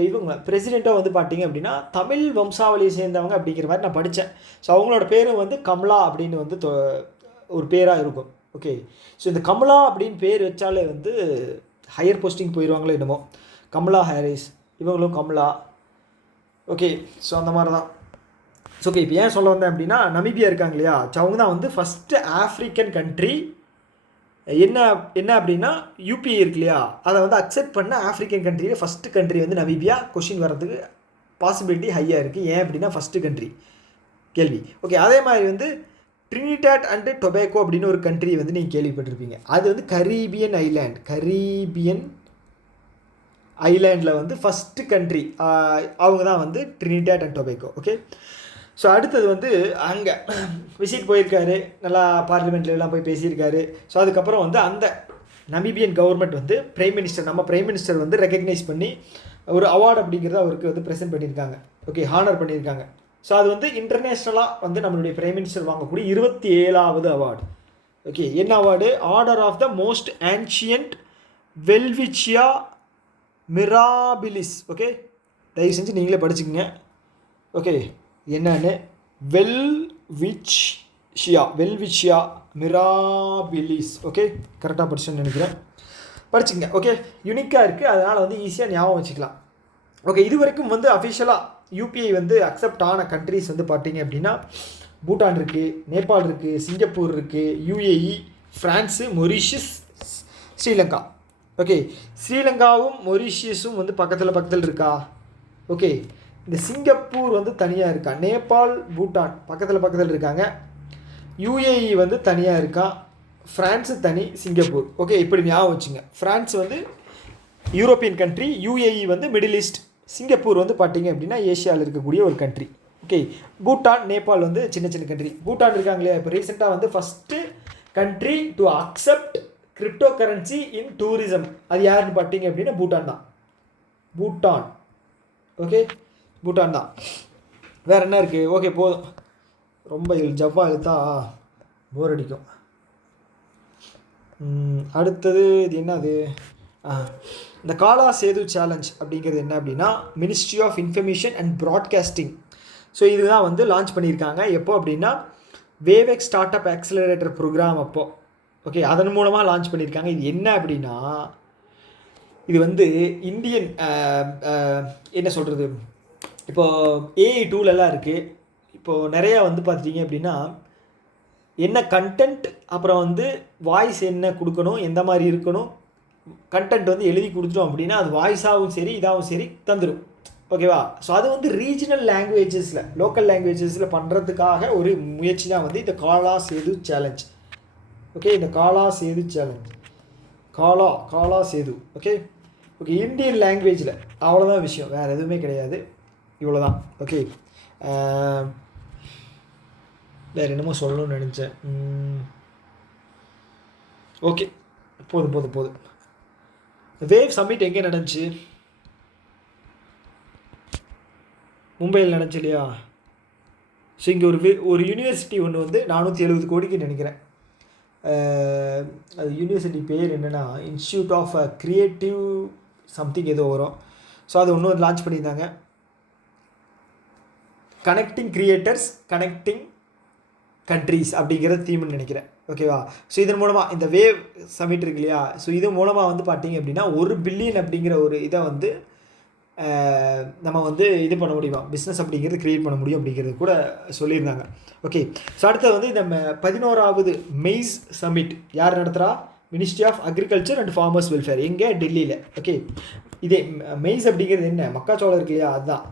இவங்க பிரசிடெண்ட்டோ வந்து பார்த்திங்க அப்படின்னா தமிழ் வம்சாவளியை சேர்ந்தவங்க அப்படிங்கிற மாதிரி நான் படித்தேன். ஸோ அவங்களோட பேரும் வந்து கமலா அப்படின்னு வந்து ஒரு பேராக இருக்கும். ஓகே, ஸோ இந்த கமலா அப்படின்னு பேர் வச்சாலே வந்து ஹையர் போஸ்டிங் போயிடுவாங்களோ என்னமோ. கமலா ஹாரிஸ், இவங்களும் கமலா. ஓகே, ஸோ அந்த மாதிரி தான். ஸோ ஓகே, இப்போ ஏன் சொல்ல வந்தேன் அப்படின்னா நமீபியா இருக்காங்க இல்லையா, அவங்க தான் வந்து ஃபஸ்ட்டு ஆஃப்ரிக்கன் கண்ட்ரி. என்ன அப்படின்னா யூபிஏ இருக்கு இல்லையா, அதை வந்து அக்செப்ட் பண்ண ஆஃப்ரிக்கன் கண்ட்ரியில் ஃபஸ்ட்டு கண்ட்ரி வந்து நமீபியா. கொஷின் வர்றதுக்கு பாசிபிலிட்டி ஹையாக இருக்குது. ஏன் அப்படின்னா ஃபஸ்ட்டு கண்ட்ரி கேள்வி. ஓகே, அதே மாதிரி வந்து ட்ரினிடாட் அண்டு டொபாக்கோ அப்படின்னு ஒரு கண்ட்ரி வந்து நீங்கள் கேள்விப்பட்டிருப்பீங்க. அது வந்து கரீபியன் ஐலாண்டில் வந்து ஃபஸ்ட்டு கண்ட்ரி அவங்க தான் வந்து Trinidad and tobacco. Okay, so அடுத்தது வந்து அங்கே விசிட் போயிருக்காரு. நல்லா பார்லிமெண்ட்லாம் போய் பேசியிருக்காரு. ஸோ அதுக்கப்புறம் வந்து அந்த நமீபியன் கவர்மெண்ட் வந்து நம்ம பிரைம் மினிஸ்டர் வந்து ரெக்கக்னைஸ் பண்ணி ஒரு அவார்டு அப்படிங்கிறத அவருக்கு வந்து ப்ரெசென்ட் பண்ணியிருக்காங்க. ஓகே, ஹானர் பண்ணியிருக்காங்க. ஸோ அது வந்து இன்டர்நேஷ்னலாக வந்து நம்மளுடைய பிரைம் மினிஸ்டர் வாங்கக்கூடிய 27வது அவார்டு. ஓகே, என்ன award? Order of the most ancient welwitschia mirabilis. Okay, தயவு செஞ்சு நீங்களே படிச்சுக்கோங்க. ஓகே, என்னன்னு வெல்விச்சியா மிராபிலிஸ். ஓகே, கரெக்டாக படிச்சுன்னு நினைக்கிறேன். படிச்சுங்க. ஓகே, யூனிக்காக இருக்குது, அதனால் வந்து ஈஸியாக ஞாபகம் வச்சுக்கலாம். ஓகே, இது வரைக்கும் வந்து அஃபிஷியலாக யூபிஐ வந்து அக்செப்ட் ஆன கண்ட்ரிஸ் வந்து பார்த்தீங்க அப்படின்னா பூட்டான் இருக்குது, நேபாள் இருக்குது, சிங்கப்பூர் இருக்குது, UAE, France, Mauritius, Sri Lanka. Okay, ஸ்ரீலங்காவும் மொரீஷியஸும் வந்து பக்கத்தில் இருக்கா? ஓகே, இந்த சிங்கப்பூர் வந்து தனியாக இருக்கா. நேபாள், பூட்டான் பக்கத்தில் இருக்காங்க. யுஏஇ வந்து தனியாக இருக்கா. ஃப்ரான்ஸு தனி, சிங்கப்பூர். ஓகே, இப்படி ஞாபகம் வச்சுங்க. ஃப்ரான்ஸ் வந்து யூரோப்பியன் கண்ட்ரி, யுஏஇ வந்து மிடில் ஈஸ்ட், சிங்கப்பூர் வந்து பார்த்தீங்க அப்படின்னா ஏஷியாவில் இருக்கக்கூடிய ஒரு கண்ட்ரி. ஓகே, பூட்டான், நேபாள் வந்து சின்ன சின்ன கண்ட்ரி. பூட்டான் இருக்காங்க இல்லையா, இப்போ ரீசெண்டாக வந்து first country to accept crypto currency in tourism அது யாருன்னு பார்த்தீங்க அப்படின்னா பூட்டான் தான். பூட்டான். ஓகே, பூட்டான் தான். வேறு என்ன இருக்குது? ஓகே, போதும். ரொம்ப ஜவ்வா இழுத்தா போர் அடிக்கும். அடுத்தது இது என்னது? இந்த காலா சேது சேலஞ்ச் அப்படிங்கிறது என்ன அப்படின்னா ministry of information and broadcasting. So இதுதான் வந்து லான்ச் பண்ணியிருக்காங்க. எப்போ அப்படின்னா வேவெக்ஸ் ஸ்டார்ட் அப் ஆக்சிலரேட்டர் ப்ரோக்ராம் அப்போது. ஓகே, அதன் மூலமாக லான்ச் பண்ணியிருக்காங்க. இது என்ன அப்படின்னா இது வந்து இந்தியன் என்ன சொல்கிறது, இப்போது ஏஐ டூலெல்லாம் இருக்குது. இப்போது நிறையா வந்து பார்த்துட்டிங்க அப்படின்னா என்ன கண்டென்ட், அப்புறம் வந்து வாய்ஸ் என்ன கொடுக்கணும், எந்த மாதிரி இருக்கணும், கண்டென்ட் வந்து எழுதி கொடுத்துட்டோம் அப்படின்னா அது வாய்ஸாகவும் சரி இதாகவும் சரி தந்துடும். ஓகேவா? ஸோ அது வந்து ரீஜனல் லாங்குவேஜஸில், லோக்கல் லாங்குவேஜஸில் பண்ணுறதுக்காக ஒரு முயற்சி தான் வந்து இந்த காலா சேது சேலஞ்ச். ஓகே, இந்த காலா சேது சேலஞ்ச், காலா சேது. ஓகே, இந்தியன் லாங்குவேஜில். அவ்வளோதான் விஷயம், வேறு எதுவுமே கிடையாது. இவ்வளோ தான். ஓகே, வேறு என்னமோ சொல்லணும்னு நினச்சேன். ஓகே, போதும். வேவ் சம்மிட் எங்கே நடந்துச்சு? மும்பையில் நடந்துச்சு இல்லையா? ஸோ இங்கே ஒரு யூனிவர்சிட்டி ஒன்று வந்து 470 கோடிக்கு நினைக்கிறேன். அது யூனிவர்சிட்டி பேர் என்னென்னா இன்ஸ்டியூட் ஆஃப் க்ரியேட்டிவ் சம்திங் ஏதோ வரும். ஸோ அது ஒன்று லான்ச் பண்ணியிருந்தாங்க. கனெக்டிங் கிரியேட்டர்ஸ், கனெக்டிங் கண்ட்ரீஸ் அப்படிங்கிற தீம்னு நினைக்கிறேன். ஓகேவா? ஸோ இதன் மூலமாக இந்த வேவ் சமிட் இருக்கு இல்லையா, ஸோ இது மூலமாக வந்து பார்த்தீங்க அப்படின்னா 1 பில்லியன் அப்படிங்கிற ஒரு இதை வந்து நம்ம வந்து இது பண்ண முடியுமா, பிஸ்னஸ் அப்படிங்கிறது க்ரியேட் பண்ண முடியும் அப்படிங்கிறது கூட சொல்லியிருந்தாங்க. ஓகே, ஸோ அடுத்தது வந்து இந்த 11வது மெய்ஸ் சமிட் யார் நடத்துகிறா? Ministry of agriculture and farmers welfare. எங்கே? டெல்லியில். ஓகே, இதே மெய்ஸ் அப்படிங்கிறது என்ன? மக்காச்சோளம் இருக்கு இல்லையா, அதுதான்.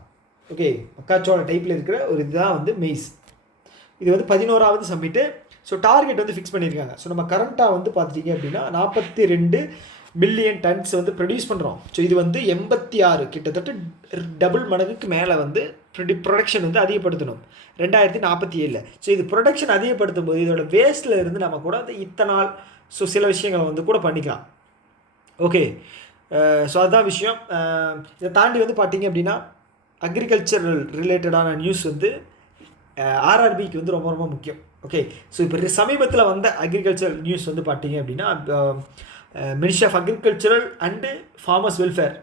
ஓகே, மக்காச்சோளம் டைப்பில் இருக்கிற ஒரு இதுதான் வந்து மெய்ஸ். இது வந்து 11வது சம்மிட்டு. ஸோ டார்கெட் வந்து ஃபிக்ஸ் பண்ணியிருக்காங்க. ஸோ நம்ம கரண்ட்டாக வந்து பார்த்துட்டிங்க அப்படின்னா 42 மில்லியன் டன்ஸ் வந்து ப்ரொடியூஸ் பண்ணுறோம். ஸோ இது வந்து 86 கிட்டத்தட்ட டபுள் மடங்குக்கு மேலே வந்து ப்ரொடக்ஷன் வந்து அதிகப்படுத்தணும் 2047. ஸோ இது ப்ரொடக்ஷன் அதிகப்படுத்தும் போது இதோட வேஸ்ட்டில் இருந்து நம்ம கூட அந்த இத்தனால் ஸோ சில விஷயங்களை வந்து கூட பண்ணிக்கலாம். ஓகே, ஸோ அதுதான் விஷயம். இதை தாண்டி வந்து பார்த்திங்க அப்படின்னா அக்ரிகல்ச்சரல் ரிலேட்டடான நியூஸ் வந்து ஆர்ஆர்பிக்கு வந்து ரொம்ப ரொம்ப முக்கியம். ஓகே, ஸோ இப்போ சமீபத்தில் வந்த அக்ரிகல்ச்சரல் நியூஸ் வந்து பார்த்தீங்க அப்படின்னா ministry of agricultural and farmers welfare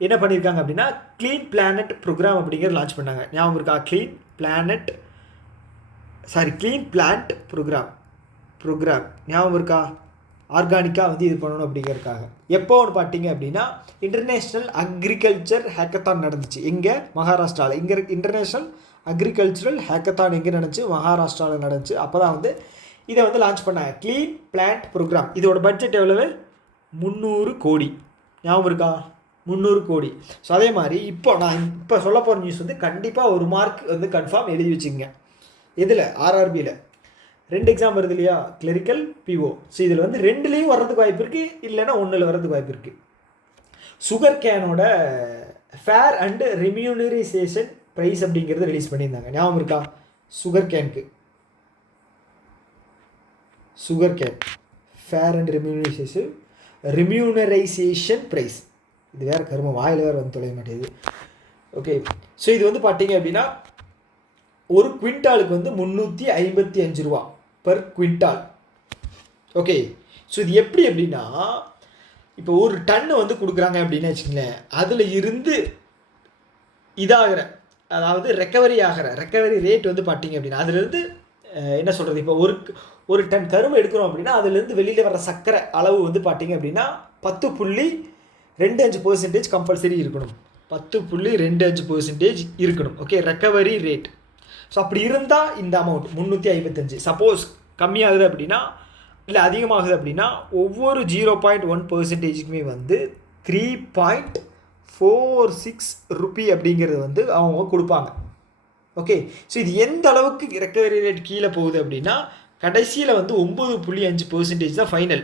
என்ன பண்ணியிருக்காங்க அப்படின்னா க்ளீன் பிளானட் ப்ரோக்ராம் அப்படிங்கிறது லான்ச் பண்ணாங்க. ஞாபகம் இருக்கா? க்ளீன் பிளான்ட் ப்ரோக்ராம் ஞாபகம் இருக்கா? ஆர்கானிக்காக வந்து இது பண்ணணும் அப்படிங்கிறதுக்காக. எப்போ ஒன்று பார்த்தீங்க அப்படின்னா இன்டர்நேஷ்னல் அக்ரிகல்ச்சர் ஹேக்கத்தான் நடந்துச்சு. எங்கே? மகாராஷ்டிராவில். இங்கே இன்டர்நேஷ்னல் அக்ரிகல்ச்சரல் ஹேக்கத்தான் எங்கே நடந்துச்சு? மகாராஷ்டிராவில் நடந்துச்சு. அப்போ தான் வந்து இதை வந்து லான்ச் பண்ணாங்க, க்ளீன் பிளான்ட் ப்ரோக்ராம். இதோட பட்ஜெட் எவ்வளவு? 300 கோடி. ஞாபகம் இருக்கா? 300 கோடி. ஸோ அதே மாதிரி நான் இப்போ சொல்ல போகிற நியூஸ் வந்து கண்டிப்பாக 1 மார்க் வந்து கன்ஃபார்ம் எழுதி வச்சுங்க. எதில்? ஆர்ஆர்பியில் 2 எக்ஸாம் வருது இல்லையா, கிளரிக்கல், பிஓ. ஸோ இதில் வந்து 2லேயும் வர்றதுக்கு வாய்ப்பு இருக்குது, இல்லைன்னா 1ல் வர்றதுக்கு வாய்ப்பு இருக்குது. சுகர் கேனோட ஃபேர் அண்டு ரெம்யூனரைசேஷன் ப்ரைஸ் அப்படிங்கிறது ரிலீஸ் பண்ணியிருந்தாங்க. ஞாபகம் இருக்கா? Sugar cane fair and remuneration price. இது வேறு கரும வாயில் வேறு வந்து தொலைய மாட்டேங்குது. ஓகே, ஸோ இது வந்து பார்த்தீங்க அப்படின்னா ஒரு குவிண்டாலுக்கு வந்து 355 ரூபா பர் குவிண்டால். ஓகே, ஸோ இது எப்படி அப்படின்னா இப்போ ஒரு டன்னு வந்து கொடுக்குறாங்க அப்படின்னு வச்சுங்களேன், அதில் இருந்து இதாகிற, அதாவது ரெக்கவரி ரேட் வந்து பார்த்தீங்க அப்படின்னா அதுலேருந்து என்ன சொல்கிறது, இப்போ ஒரு டன் கரும்பு எடுக்கிறோம் அப்படின்னா அதுலேருந்து வெளியில் வர சர்க்கரை அளவு வந்து பார்த்தீங்க அப்படின்னா 10.25% கம்பல்சரி இருக்கணும். 10.25% இருக்கணும். Okay, recovery rate. ஸோ அப்படி இருந்தால் இந்த அமௌண்ட் 355. சப்போஸ் கம்மியாகுது அப்படின்னா, இல்லை அதிகமாகுது அப்படின்னா ஒவ்வொரு 0.1%க்குமே வந்து 3.46 ரூபி அப்படிங்கிறது வந்து அவங்க கொடுப்பாங்க. ஓகே, ஸோ இது எந்த அளவுக்கு ரெக்கவரி ரேட் கீழே போகுது அப்படின்னா கடைசியில் வந்து 9.5% தான் ஃபைனல்.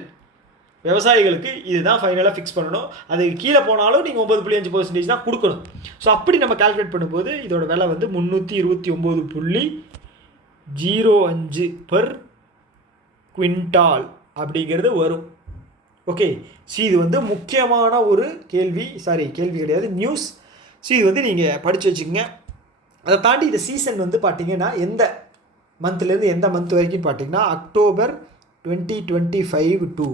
விவசாயிகளுக்கு இதுதான் ஃபைனலாக ஃபிக்ஸ் பண்ணணும். அது கீழே போனாலும் நீங்கள் 9.5% தான் கொடுக்கணும். ஸோ அப்படி நம்ம கால்குலேட் பண்ணும்போது இதோட விலை வந்து 329.05 பர் குவிண்டால் அப்படிங்கிறது வரும். ஓகே, ஸோ இது வந்து முக்கியமான ஒரு கேள்வி கிடையாது, நியூஸ். ஸோ இது வந்து நீங்கள் படித்து வச்சுக்கோங்க. அதை தாண்டி இந்த சீசன் வந்து பார்த்தீங்கன்னா எந்த மந்த்லேருந்து எந்த மந்த் வரைக்கும் பார்த்தீங்கன்னா அக்டோபர் 2025 டு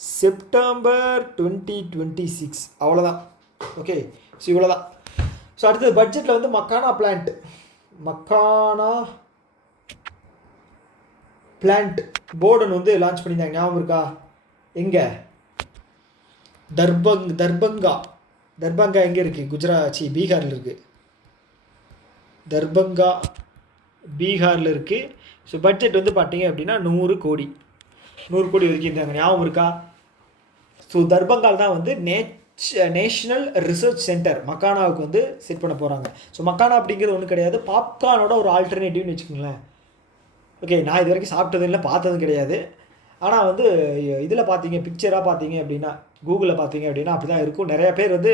செப்டம்பர் 2026, அவ்வளோதான். ஓகே, ஸோ இவ்வளோதான். ஸோ அடுத்தது பட்ஜெட்டில் வந்து மக்கானா பிளான்ட் போர்டன் வந்து லான்ச் பண்ணியிருந்தாங்க, ஞாபகம் இருக்கா? எங்கே? தர்பங்கா எங்கே இருக்குது? பீகாரில் இருக்குது. தர்பங்கா பீகாரில் இருக்குது. ஸோ பட்ஜெட் வந்து பார்த்தீங்க அப்படின்னா 100 கோடி ஒதுக்கியிருந்தாங்க, ஞாபகம் இருக்கா? ஸோ தர்பங்கால் தான் வந்து நேஷ்னல் ரிசர்ச் சென்டர் மக்கானாவுக்கு வந்து செட் பண்ண போகிறாங்க. ஸோ மக்கானா அப்படிங்கிறது ஒன்றும் கிடையாது, பாப்கார்னோட ஒரு ஆல்டர்னேட்டிவ்னு வச்சுக்கோங்களேன். ஓகே, நான் இது வரைக்கும் சாப்பிட்டதும் இல்லை, பார்த்ததும் கிடையாது. ஆனால் வந்து இதில் பார்த்தீங்க, பிக்சராக பார்த்தீங்க அப்படின்னா, கூகுளில் பார்த்தீங்க அப்படின்னா அப்படி தான் இருக்கும். நிறையா பேர் வந்து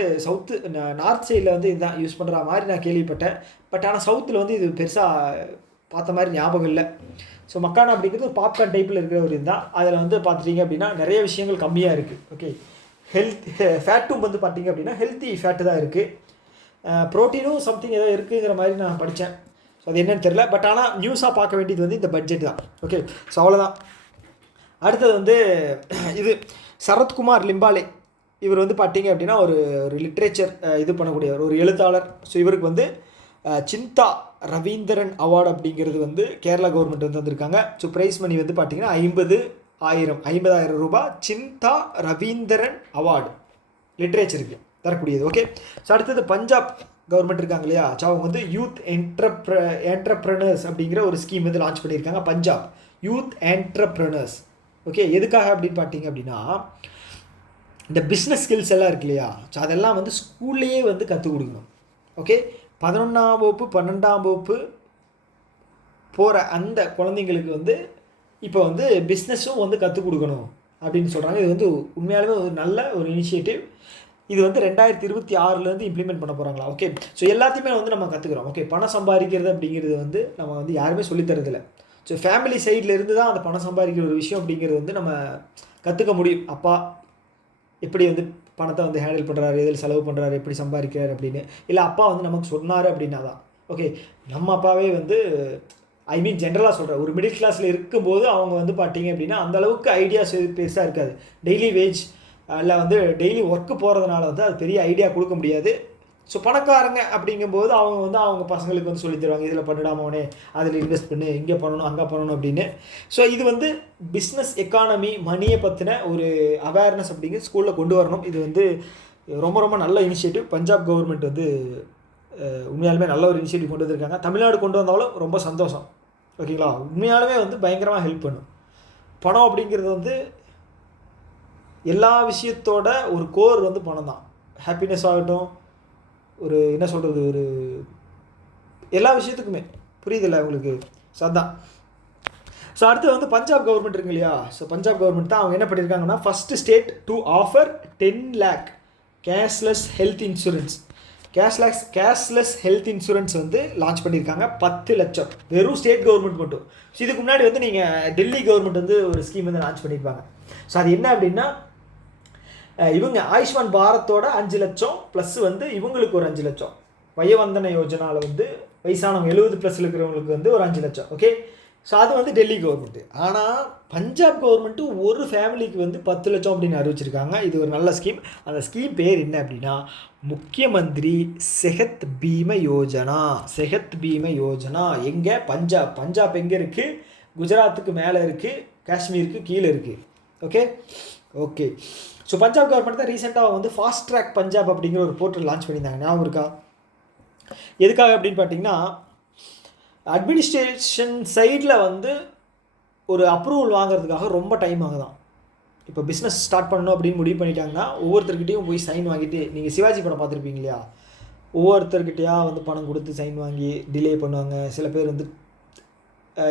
நார்த் சைடில் வந்து இதுதான் யூஸ் பண்ணுற மாதிரி நான் கேள்விப்பட்டேன். பட் ஆனால் சவுத்தில் வந்து இது பெருசாக பார்த்த மாதிரி ஞாபகம் இல்லை. ஸோ மக்கானா அப்படிங்கிறது ஒரு பாப்கார்ன் டைப்பில் இருக்கிற ஒரு இதுதான். அதில் வந்து பார்த்துட்டிங்க அப்படின்னா நிறைய விஷயங்கள் கம்மியாக இருக்குது. ஓகே, ஃபேட்டும் வந்து பார்த்திங்க அப்படின்னா ஹெல்த்தி ஃபேட்டு தான் இருக்குது. ப்ரோட்டீனும் சம்திங் ஏதோ இருக்குங்கிற மாதிரி நான் படித்தேன். ஸோ அது என்னன்னு தெரில. பட் ஆனால் நியூஸாக பார்க்க வேண்டியது வந்து இந்த பட்ஜெட் தான். ஓகே, ஸோ அவ்வளோதான். அடுத்தது வந்து இது சரத்குமார் லிம்பாலே, இவர் வந்து பார்த்தீங்க அப்படின்னா ஒரு லிட்ரேச்சர் இது பண்ணக்கூடிய ஒரு எழுத்தாளர். ஸோ இவருக்கு வந்து சிந்தா ரவீந்திரன் அவார்டு அப்படிங்கிறது வந்து கேரளா கவர்மெண்ட் வந்து வந்திருக்காங்க. ஸோ ப்ரைஸ் மணி வந்து பார்த்தீங்கன்னா 50,000 ரூபாய் சிந்தா ரவீந்திரன் அவார்டு லிட்ரேச்சருக்கு தரக்கூடியது. ஓகே, ஸோ அடுத்தது பஞ்சாப் கவர்மெண்ட் இருக்காங்க இல்லையா? ஸோ அவங்க வந்து யூத் என்டர்ப்ரனர்ஸ் அப்படிங்கிற ஒரு ஸ்கீம் வந்து லான்ச் பண்ணியிருக்காங்க, பஞ்சாப் யூத் என்டர்ப்ரனர்ஸ். ஓகே, எதுக்காக அப்படின்னு பார்த்தீங்க அப்படின்னா இந்த பிஸ்னஸ் ஸ்கில்ஸ் எல்லாம் இருக்கு இல்லையா? ஸோ அதெல்லாம் வந்து ஸ்கூல்லையே வந்து கற்றுக் கொடுக்கணும். ஓகே, 11ஆம் வகுப்பு 12ஆம் வகுப்பு போகிற அந்த குழந்தைங்களுக்கு வந்து இப்போ வந்து பிஸ்னஸும் வந்து கற்றுக் கொடுக்கணும் அப்படின்னு சொல்கிறாங்க. இது வந்து உண்மையாலுமே ஒரு நல்ல ஒரு இனிஷியேட்டிவ். இது வந்து 2026 இம்ப்ளிமெண்ட் பண்ண போகிறாங்களா? ஓகே, ஸோ எல்லாத்தையுமே வந்து நம்ம கற்றுக்குறோம். ஓகே, பணம் சம்பாதிக்கிறது அப்படிங்கிறது வந்து நம்ம வந்து யாருமே சொல்லித்தரதில்லை. ஸோ ஃபேமிலி சைடில் இருந்து தான் அந்த பணம் சம்பாதிக்கிற ஒரு விஷயம் அப்படிங்கிறது வந்து நம்ம கற்றுக்க முடியும். அப்பா எப்படி வந்து பணத்தை வந்து ஹேண்டில் பண்ணுறாரு, எதில் செலவு பண்ணுறாரு, எப்படி சம்பாதிக்கிறார் அப்படின்னு. இல்லை அப்பா வந்து நமக்கு சொன்னார் அப்படின்னா தான். ஓகே, நம்ம அப்பாவே வந்து ஜென்ரலாக சொல்கிறேன், ஒரு மிடில் கிளாஸில் இருக்கும்போது அவங்க வந்து பார்த்தீங்க அப்படின்னா அந்தளவுக்கு ஐடியாஸ் பெருசாக இருக்காது. டெய்லி வேஜ் இல்லை வந்து டெய்லி ஒர்க்கு போகிறதுனால வந்து அது பெரிய ஐடியா கொடுக்க முடியாது. ஸோ பணக்காரங்க அப்படிங்கும்போது அவங்க வந்து அவங்க பசங்களுக்கு வந்து சொல்லி தருவாங்க, இதில் பண்ணிடாமோனே, அதில் இன்வெஸ்ட் பண்ணு, இங்கே பண்ணணும் அங்கே பண்ணணும் அப்படின்னு. ஸோ இது வந்து பிஸ்னஸ் எக்கானமி மணியை பற்றின ஒரு அவேர்னஸ் அப்படிங்கிறது ஸ்கூலில் கொண்டு வரணும். இது வந்து ரொம்ப ரொம்ப நல்ல இனிஷியேட்டிவ். பஞ்சாப் கவர்மெண்ட் வந்து உண்மையாலுமே நல்ல ஒரு இனிஷியேட்டிவ் கொண்டு வந்திருக்காங்க. தமிழ்நாடு கொண்டு வந்தாலும் ரொம்ப சந்தோஷம். ஓகேங்களா, உண்மையாலுமே வந்து பயங்கரமாக ஹெல்ப் பண்ணும். பணம் அப்படிங்கிறது வந்து எல்லா விஷயத்தோட ஒரு கோர் வந்து பணம் தான். ஹாப்பினஸ் ஆகட்டும், ஒரு என்ன சொல்கிறது, ஒரு எல்லா விஷயத்துக்குமே புரியுதில்லை உங்களுக்கு? ஸோ அதுதான். ஸோ அடுத்து வந்து பஞ்சாப் கவர்மெண்ட் இருக்கு இல்லையா? ஸோ பஞ்சாப் கவர்மெண்ட் தான் அவங்க என்ன பண்ணியிருக்காங்கன்னா first state to offer 10 lakh cashless health insurance. Cashless health insurance வந்து லான்ச் பண்ணியிருக்காங்க. 10 லட்சம் வெறும் ஸ்டேட் கவர்மெண்ட் மட்டும். ஸோ இதுக்கு முன்னாடி வந்து நீங்கள் டெல்லி கவர்மெண்ட் வந்து ஒரு ஸ்கீம் வந்து லான்ச் பண்ணியிருப்பாங்க. ஸோ அது என்ன அப்படின்னா இவங்க ஆயுஷ்மான் பாரத்தோட 5 லட்சம் ப்ளஸ் வந்து இவங்களுக்கு ஒரு 5 லட்சம். வயவந்தன யோஜனாவில் வந்து வயசானவங்க 70+ இருக்கிறவங்களுக்கு வந்து ஒரு 5 லட்சம். ஓகே, ஸோ அது வந்து டெல்லி கவர்மெண்ட்டு. ஆனால் பஞ்சாப் கவர்மெண்ட்டு ஒரு ஃபேமிலிக்கு வந்து 10 லட்சம் அப்படின்னு அறிவிச்சிருக்காங்க. இது ஒரு நல்ல ஸ்கீம். அந்த ஸ்கீம் பேர் என்ன அப்படின்னா முக்கியமந்திரி செஹத் பீம யோஜனா. எங்கே? பஞ்சாப் எங்கே இருக்குது? குஜராத்துக்கு மேலே இருக்குது, காஷ்மீருக்கு கீழே இருக்குது. ஓகே. ஸோ பஞ்சாப் கவர்மெண்ட் தான் ரீசெண்டாக வந்து ஃபாஸ்ட் ட்ராக் பஞ்சாப் அப்படிங்கிற ஒரு போர்ட்டல் லான்ச் பண்ணியிருந்தாங்க, ஞாபகம் இருக்கா? எதுக்காக அப்படின்னு பார்த்தீங்கன்னா அட்மினிஸ்ட்ரேஷன் சைடில் வந்து ஒரு அப்ரூவல் வாங்குறதுக்காக ரொம்ப டைம் ஆகுதான். இப்போ பிஸ்னஸ் ஸ்டார்ட் பண்ணணும் அப்படின்னு முடிவு பண்ணிட்டாங்கன்னா ஒவ்வொருத்தர்கிட்டையும் போய் சைன் வாங்கிட்டு, நீங்கள் சிவாஜி படம் பார்த்துருப்பீங்க இல்லையா? ஒவ்வொருத்தர்கிட்டையா வந்து பணம் கொடுத்து சைன் வாங்கி டிலே பண்ணுவாங்க. சில பேர் வந்து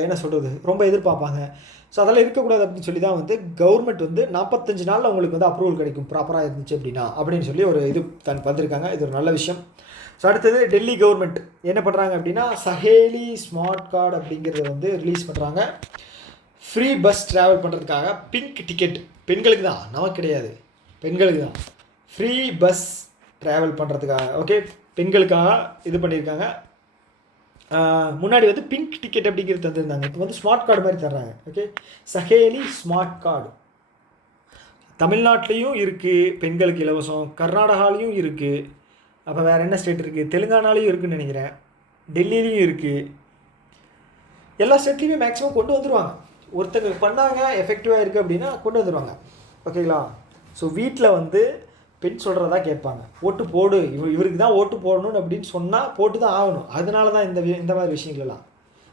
என்ன சொல்கிறது, ரொம்ப எதிர்பார்ப்பாங்க. ஸோ அதெல்லாம் இருக்கக்கூடாது அப்படின்னு சொல்லி தான் வந்து கவர்மெண்ட் வந்து 45 நாளில் உங்களுக்கு வந்து அப்ரூவல் கிடைக்கும் ப்ராப்பராக இருந்துச்சு அப்படின்னா அப்படின்னு சொல்லி ஒரு இது வந்திருக்காங்க. இது ஒரு நல்ல விஷயம். ஸோ அடுத்தது டெல்லி கவர்மெண்ட் என்ன பண்ணுறாங்க அப்படின்னா சஹேலி ஸ்மார்ட் கார்டு அப்படிங்கிறத வந்து ரிலீஸ் பண்ணுறாங்க. ஃப்ரீ பஸ் ட்ராவல் பண்ணுறதுக்காக பிங்க் டிக்கெட் பெண்களுக்கு தான், நமக்கு கிடையாது, பெண்களுக்கு தான் ஃப்ரீ பஸ் ட்ராவல் பண்ணுறதுக்காக. ஓகே, பெண்களுக்காக இது பண்ணியிருக்காங்க. முன்னாடி வந்து பிங்க் டிக்கெட் அப்படிங்கிறது தந்துருந்தாங்க, இப்போ வந்து ஸ்மார்ட் கார்டு மாதிரி தர்றாங்க. ஓகே, சஹேலி ஸ்மார்ட் கார்டு தமிழ்நாட்டிலையும் இருக்குது, பெண்களுக்கு இலவசம். கர்நாடகாலையும் இருக்குது. அப்போ வேறு என்ன ஸ்டேட் இருக்குது? தெலுங்கானாலையும் இருக்குதுன்னு நினைக்கிறேன். டெல்லியிலையும் இருக்குது. எல்லா ஸ்டேட்லேயுமே மேக்ஸிமம் கொண்டு வந்துடுவாங்க. ஒருத்தங்க பண்ணாங்க எஃபெக்டிவாக இருக்குது அப்படின்னா கொண்டு வந்துடுவாங்க. ஓகேங்களா? ஸோ வீட்டில் வந்து பெண் சொல்கிறதா கேட்பாங்க. ஓட்டு போடு, இவருக்கு தான் ஓட்டு போடணும்னு அப்படின்னு சொன்னால் போட்டு தான் ஆகணும். அதனால தான் இந்த மாதிரி விஷயங்களெல்லாம்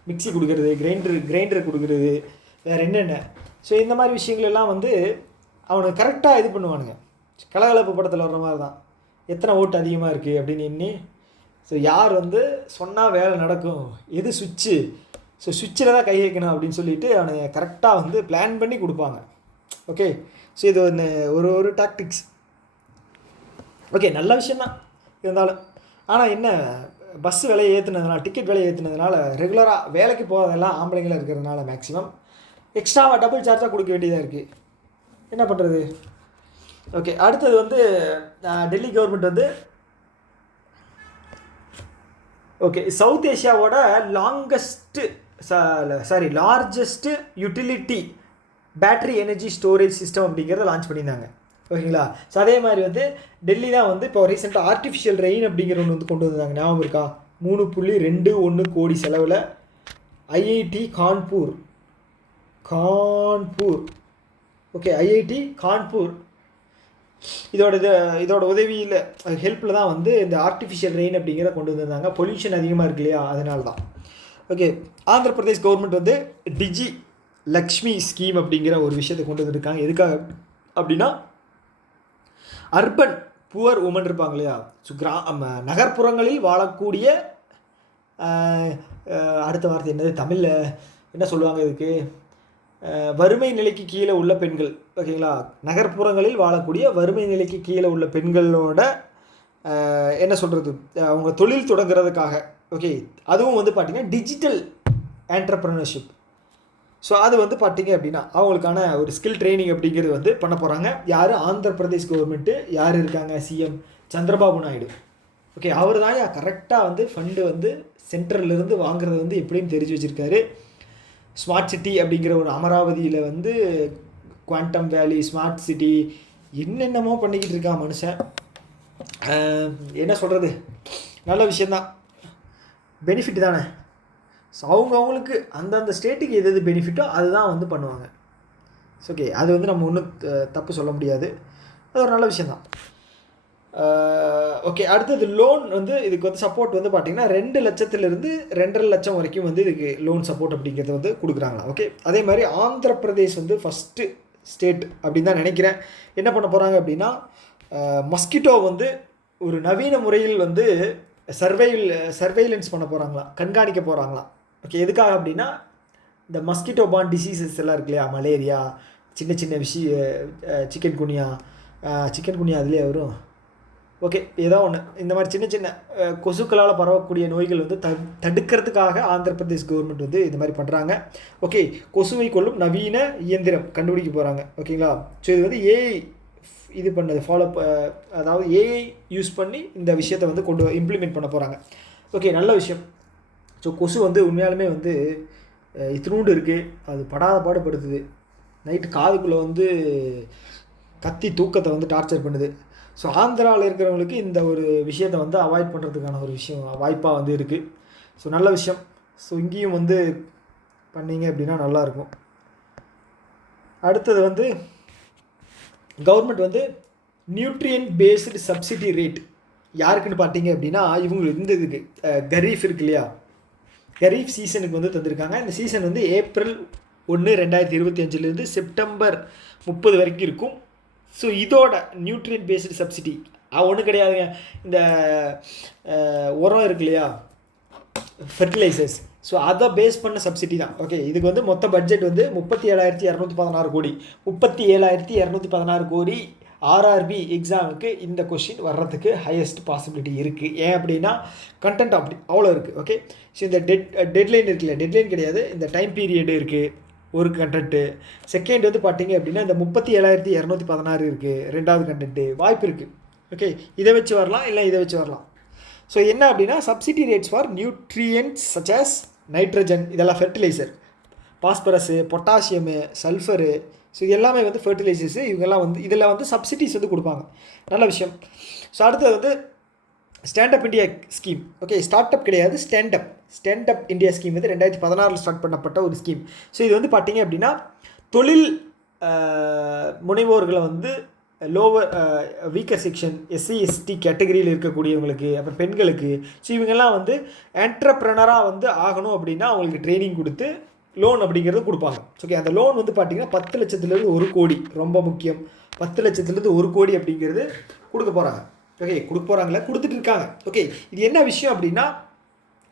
மிக்சி கொடுக்குறது, கிரைண்டர் கொடுக்குறது, வேறு என்னென்ன. ஸோ இந்த மாதிரி விஷயங்களெல்லாம் வந்து அவனுக்கு கரெக்டாக இது பண்ணுவானுங்க. கலகலப்பு படத்தில் வர்ற மாதிரி தான், எத்தனை ஓட்டு அதிகமாக இருக்குது அப்படின்னு எண்ணி, ஸோ யார் வந்து சொன்னால் வேலை நடக்கும், எது சுவிட்சு, ஸோ சுவிட்சில் தான் கை வைக்கணும் அப்படின்னு சொல்லிட்டு அவனை கரெக்டாக வந்து பிளான் பண்ணி கொடுப்பாங்க. ஓகே, ஸோ இது ஒரு டாக்டிக்ஸ். ஓகே, நல்ல விஷயந்தான் இருந்தாலும். ஆனால் என்ன, பஸ் விலையை ஏற்றுனதுனால, டிக்கெட் விலையை ஏற்றுனதுனால ரெகுலராக வேலைக்கு போகிறதெல்லாம் ஆம்பளைங்களாக இருக்கிறதுனால மேக்ஸிமம் எக்ஸ்ட்ராவாக டபுள் சார்ஜாக கொடுக்க வேண்டியதாக இருக்குது. என்ன பண்ணுறது? ஓகே, அடுத்தது வந்து டெல்லி கவர்மெண்ட் வந்து ஓகே சவுத் ஏஷியாவோட largest utility battery energy storage system அப்படிங்கிறத லான்ச் பண்ணியிருந்தாங்க. ஓகேங்களா? ஸோ அதே மாதிரி வந்து டெல்லி தான் வந்து இப்போ ரீசெண்டாக ஆர்டிஃபிஷியல் ரெயின் அப்படிங்கிற ஒன்று வந்து கொண்டு வந்தாங்க. ஞாபகம் இருக்கா? 3.21 கோடி செலவில் IIT Kanpur okay, IIT Kanpur இதோட உதவியில் ஹெல்ப்பில் தான் வந்து இந்த ஆர்டிஃபிஷியல் ரெயின் அப்படிங்கிறத கொண்டு வந்திருந்தாங்க. பொல்யூஷன் அதிகமாக இருக்கு இல்லையா, அதனால தான். ஓகே, ஆந்திர பிரதேஷ் கவர்மெண்ட் வந்து டிஜி லக்ஷ்மி ஸ்கீம் அப்படிங்கிற ஒரு விஷயத்தை கொண்டு வந்துருக்காங்க. எதுக்காக அப்படின்னா அர்பன் புவர் உமன் இருப்பாங்க இல்லையா, ஸோ நகர்ப்புறங்களில் வாழக்கூடிய அடுத்த வார்த்தை என்னது தமிழில் என்ன சொல்லுவாங்க இதுக்கு, வறுமை நிலைக்கு கீழே உள்ள பெண்கள். ஓகேங்களா? நகர்ப்புறங்களில் வாழக்கூடிய வறுமை நிலைக்கு கீழே உள்ள பெண்களோட என்ன சொல்கிறது, அவங்க தொழில் தொடங்குறதுக்காக. ஓகே, அதுவும் வந்து பார்த்திங்கன்னா டிஜிட்டல் என்டர்ப்ரனர்ஷிப். ஸோ அது வந்து பார்த்திங்க அப்படின்னா அவங்களுக்கான ஒரு ஸ்கில் ட்ரைனிங் அப்படிங்கிறது வந்து பண்ண போகிறாங்க. யார்? ஆந்திர பிரதேஷ் கவர்மெண்ட்டு. யார் இருக்காங்க? சிஎம் சந்திரபாபு நாயுடு. ஓகே, அவர் தான் கரெக்டாக வந்து ஃபண்டு வந்து சென்ட்ரல்லேருந்து வாங்குறது வந்து எப்படின்னு தெரிஞ்சு வச்சுருக்காரு. ஸ்மார்ட் சிட்டி அப்படிங்கிற ஒரு அமராவதியில் வந்து குவாண்டம் வேலி, ஸ்மார்ட் சிட்டி, என்னென்னமோ பண்ணிக்கிட்டு இருக்கா மனுஷன். என்ன சொல்கிறது, நல்ல விஷயந்தான், பெனிஃபிட் தானே. ஸோ அவங்களுக்கு அந்தந்த ஸ்டேட்டுக்கு எது பெனிஃபிட்டோ அதுதான் வந்து பண்ணுவாங்க. ஸோ ஓகே, அது வந்து நம்ம ஒன்றும் தப்பு சொல்ல முடியாது, அது ஒரு நல்ல விஷயந்தான். ஓகே, அடுத்தது லோன் வந்து இதுக்கு வந்து சப்போர்ட் வந்து பார்த்திங்கன்னா 2 லட்சத்துலேருந்து 2.5 லட்சம் வரைக்கும் வந்து இதுக்கு லோன் சப்போர்ட் அப்படிங்கிறது வந்து கொடுக்குறாங்களா. ஓகே, அதே மாதிரி ஆந்திர பிரதேஷ் வந்து ஃபஸ்ட்டு ஸ்டேட் அப்படின்னு தான் நினைக்கிறேன். என்ன பண்ண போகிறாங்க அப்படின்னா மஸ்கிட்டோ வந்து ஒரு நவீன முறையில் வந்து சர்வைலன்ஸ் பண்ண போகிறாங்களா, கண்காணிக்க போகிறாங்களா. ஓகே, எதுக்காக அப்படின்னா இந்த மஸ்கிட்டோ பான் டிசீசஸ் எல்லாம் இருக்கு இல்லையா, மலேரியா, சின்ன சிக்கன் குனியா அதுலேயே வரும். ஓகே, ஏதோ ஒன்று இந்த மாதிரி சின்ன சின்ன கொசுக்களால் பரவக்கூடிய நோய்கள் வந்து தடுக்கிறதுக்காக ஆந்திர பிரதேஷ் கவர்மெண்ட் வந்து இந்த மாதிரி பண்ணுறாங்க. ஓகே, கொசுவை கொல்லும் நவீன இயந்திரம் கண்டுபிடிக்க போகிறாங்க. ஓகேங்களா? ஸோ இது வந்து ஏஐ இது பண்ணது அதாவது ஏஐ யூஸ் பண்ணி இந்த விஷயத்தை வந்து இம்ப்ளிமெண்ட் பண்ண போகிறாங்க. ஓகே, நல்ல விஷயம். ஸோ கொசு வந்து உண்மையாலுமே வந்து இத்தினூண்டு இருக்குது, அது படாத பாடுபடுத்துது. நைட்டு காதுக்குள்ளே வந்து கத்தி தூக்கத்தை வந்து டார்ச்சர் பண்ணுது. ஸோ ஆந்திராவில் இருக்கிறவங்களுக்கு இந்த ஒரு விஷயத்தை வந்து அவாய்ட் பண்ணுறதுக்கான ஒரு வாய்ப்பாக வந்து இருக்குது. ஸோ நல்ல விஷயம். ஸோ இங்கேயும் வந்து பண்ணிங்க அப்படின்னா நல்லாயிருக்கும். அடுத்தது வந்து கவர்மெண்ட் வந்து நியூட்ரியன் பேஸ்டு சப்சிடி ரேட் யாருக்குன்னு பார்த்தீங்க அப்படின்னா இவங்களுக்கு இந்த இதுக்கு கரீஃப் இருக்கு இல்லையா, கரீஃப் சீசனுக்கு வந்து தந்திருக்காங்க. இந்த சீசன் வந்து ஏப்ரல் 1, 2025 செப்டம்பர் 30 வரைக்கும் இருக்கும். ஸோ இதோட நியூட்ரியன் பேஸ்டு சப்சிடி ஒன்றும் கிடையாதுங்க. இந்த உரம் இருக்கு இல்லையா, ஃபெர்டிலைசர்ஸ், ஸோ அதை பேஸ் பண்ண சப்சிடி தான். ஓகே, இதுக்கு வந்து மொத்த பட்ஜெட் வந்து 37,216 கோடி. 37,216 கோடி ஆர்ஆர்பி எக்ஸாமுக்கு இந்த கொஷின் வர்றதுக்கு ஹையஸ்ட் பாசிபிலிட்டி இருக்குது. ஏன் அப்படின்னா கண்டென்ட் அப்படி அவ்வளோ இருக்குது. ஓகே, ஸோ இந்த டெட்லைன் இருக்குல்ல, டெட்லைன் கிடையாது, இந்த டைம் பீரியடு இருக்குது ஒரு கண்டென்ட்டு. செகண்ட் வந்து பார்த்தீங்க அப்படின்னா இந்த 37,216 இருக்குது ரெண்டாவது கண்டென்ட்டு. வாய்ப்பு இருக்குது. ஓகே, இதை வச்சு வரலாம், இல்லை இதை வச்சு வரலாம். ஸோ என்ன அப்படின்னா subsidy rates for nutrients such as nitrogen, இதெல்லாம் ஃபெர்டிலைசர், பாஸ்பரஸு, பொட்டாசியமு, சல்ஃபரு, ஸோ இது எல்லாமே வந்து ஃபெர்டிலைசர்ஸு. இவங்கெல்லாம் வந்து இதில் வந்து சப்சிடிஸ் வந்து கொடுப்பாங்க. நல்ல விஷயம். ஸோ அடுத்தது வந்து stand up India scheme. Okay, startup கிடையாது, ஸ்டாண்டப் இந்தியா ஸ்கீம் வந்து 2016 ஸ்டார்ட் பண்ணப்பட்ட ஒரு ஸ்கீம். ஸோ இது வந்து பார்த்தீங்க அப்படின்னா தொழில் முனைவோர்களை வந்து lower weaker section, SC ST கேட்டகரியில் இருக்கக்கூடியவங்களுக்கு, அப்புறம் பெண்களுக்கு, ஸோ இவங்கெல்லாம் வந்து என்டர்ப்ரனராக வந்து ஆகணும் அப்படின்னா அவங்களுக்கு ட்ரைனிங் கொடுத்து லோன் அப்படிங்கிறது கொடுப்பாங்க. ஓகே, அந்த லோன் வந்து பார்த்திங்கன்னா 10 லட்சத்துலேருந்து 1 கோடி, ரொம்ப முக்கியம், 10 லட்சத்துலேருந்து 1 கோடி அப்படிங்கிறது கொடுக்க போகிறாங்க. ஓகே, கொடுக்க போகிறாங்களே, கொடுத்துட்டு இருக்காங்க. ஓகே, இது என்ன விஷயம் அப்படின்னா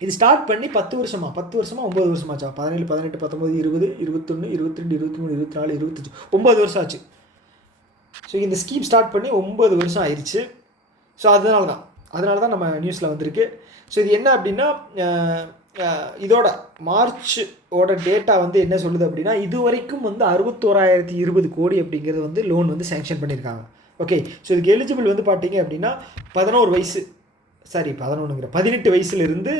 இது ஸ்டார்ட் பண்ணி 10 வருஷமா 9 வருஷமாச்சா, 17, 18, 19, 20, 21, 22, 23, 24, 25, 9 வருஷம் ஆச்சு. ஸோ இந்த ஸ்கீம் ஸ்டார்ட் பண்ணி 9 வருஷம் ஆயிடுச்சு. ஸோ அதனால தான் நம்ம நியூஸில் வந்திருக்கு. ஸோ இது என்ன அப்படின்னா இதோட மார்ச்சோட டேட்டா வந்து என்ன சொல்லுது அப்படின்னா இது வரைக்கும் வந்து 61,020 கோடி அப்படிங்கிறது வந்து லோன் வந்து சேங்ஷன் பண்ணியிருக்காங்க. ஓகே, ஸோ இதுக்கு எலிஜிபிள் வந்து பார்த்தீங்க அப்படின்னா 18 வயசுலேருந்து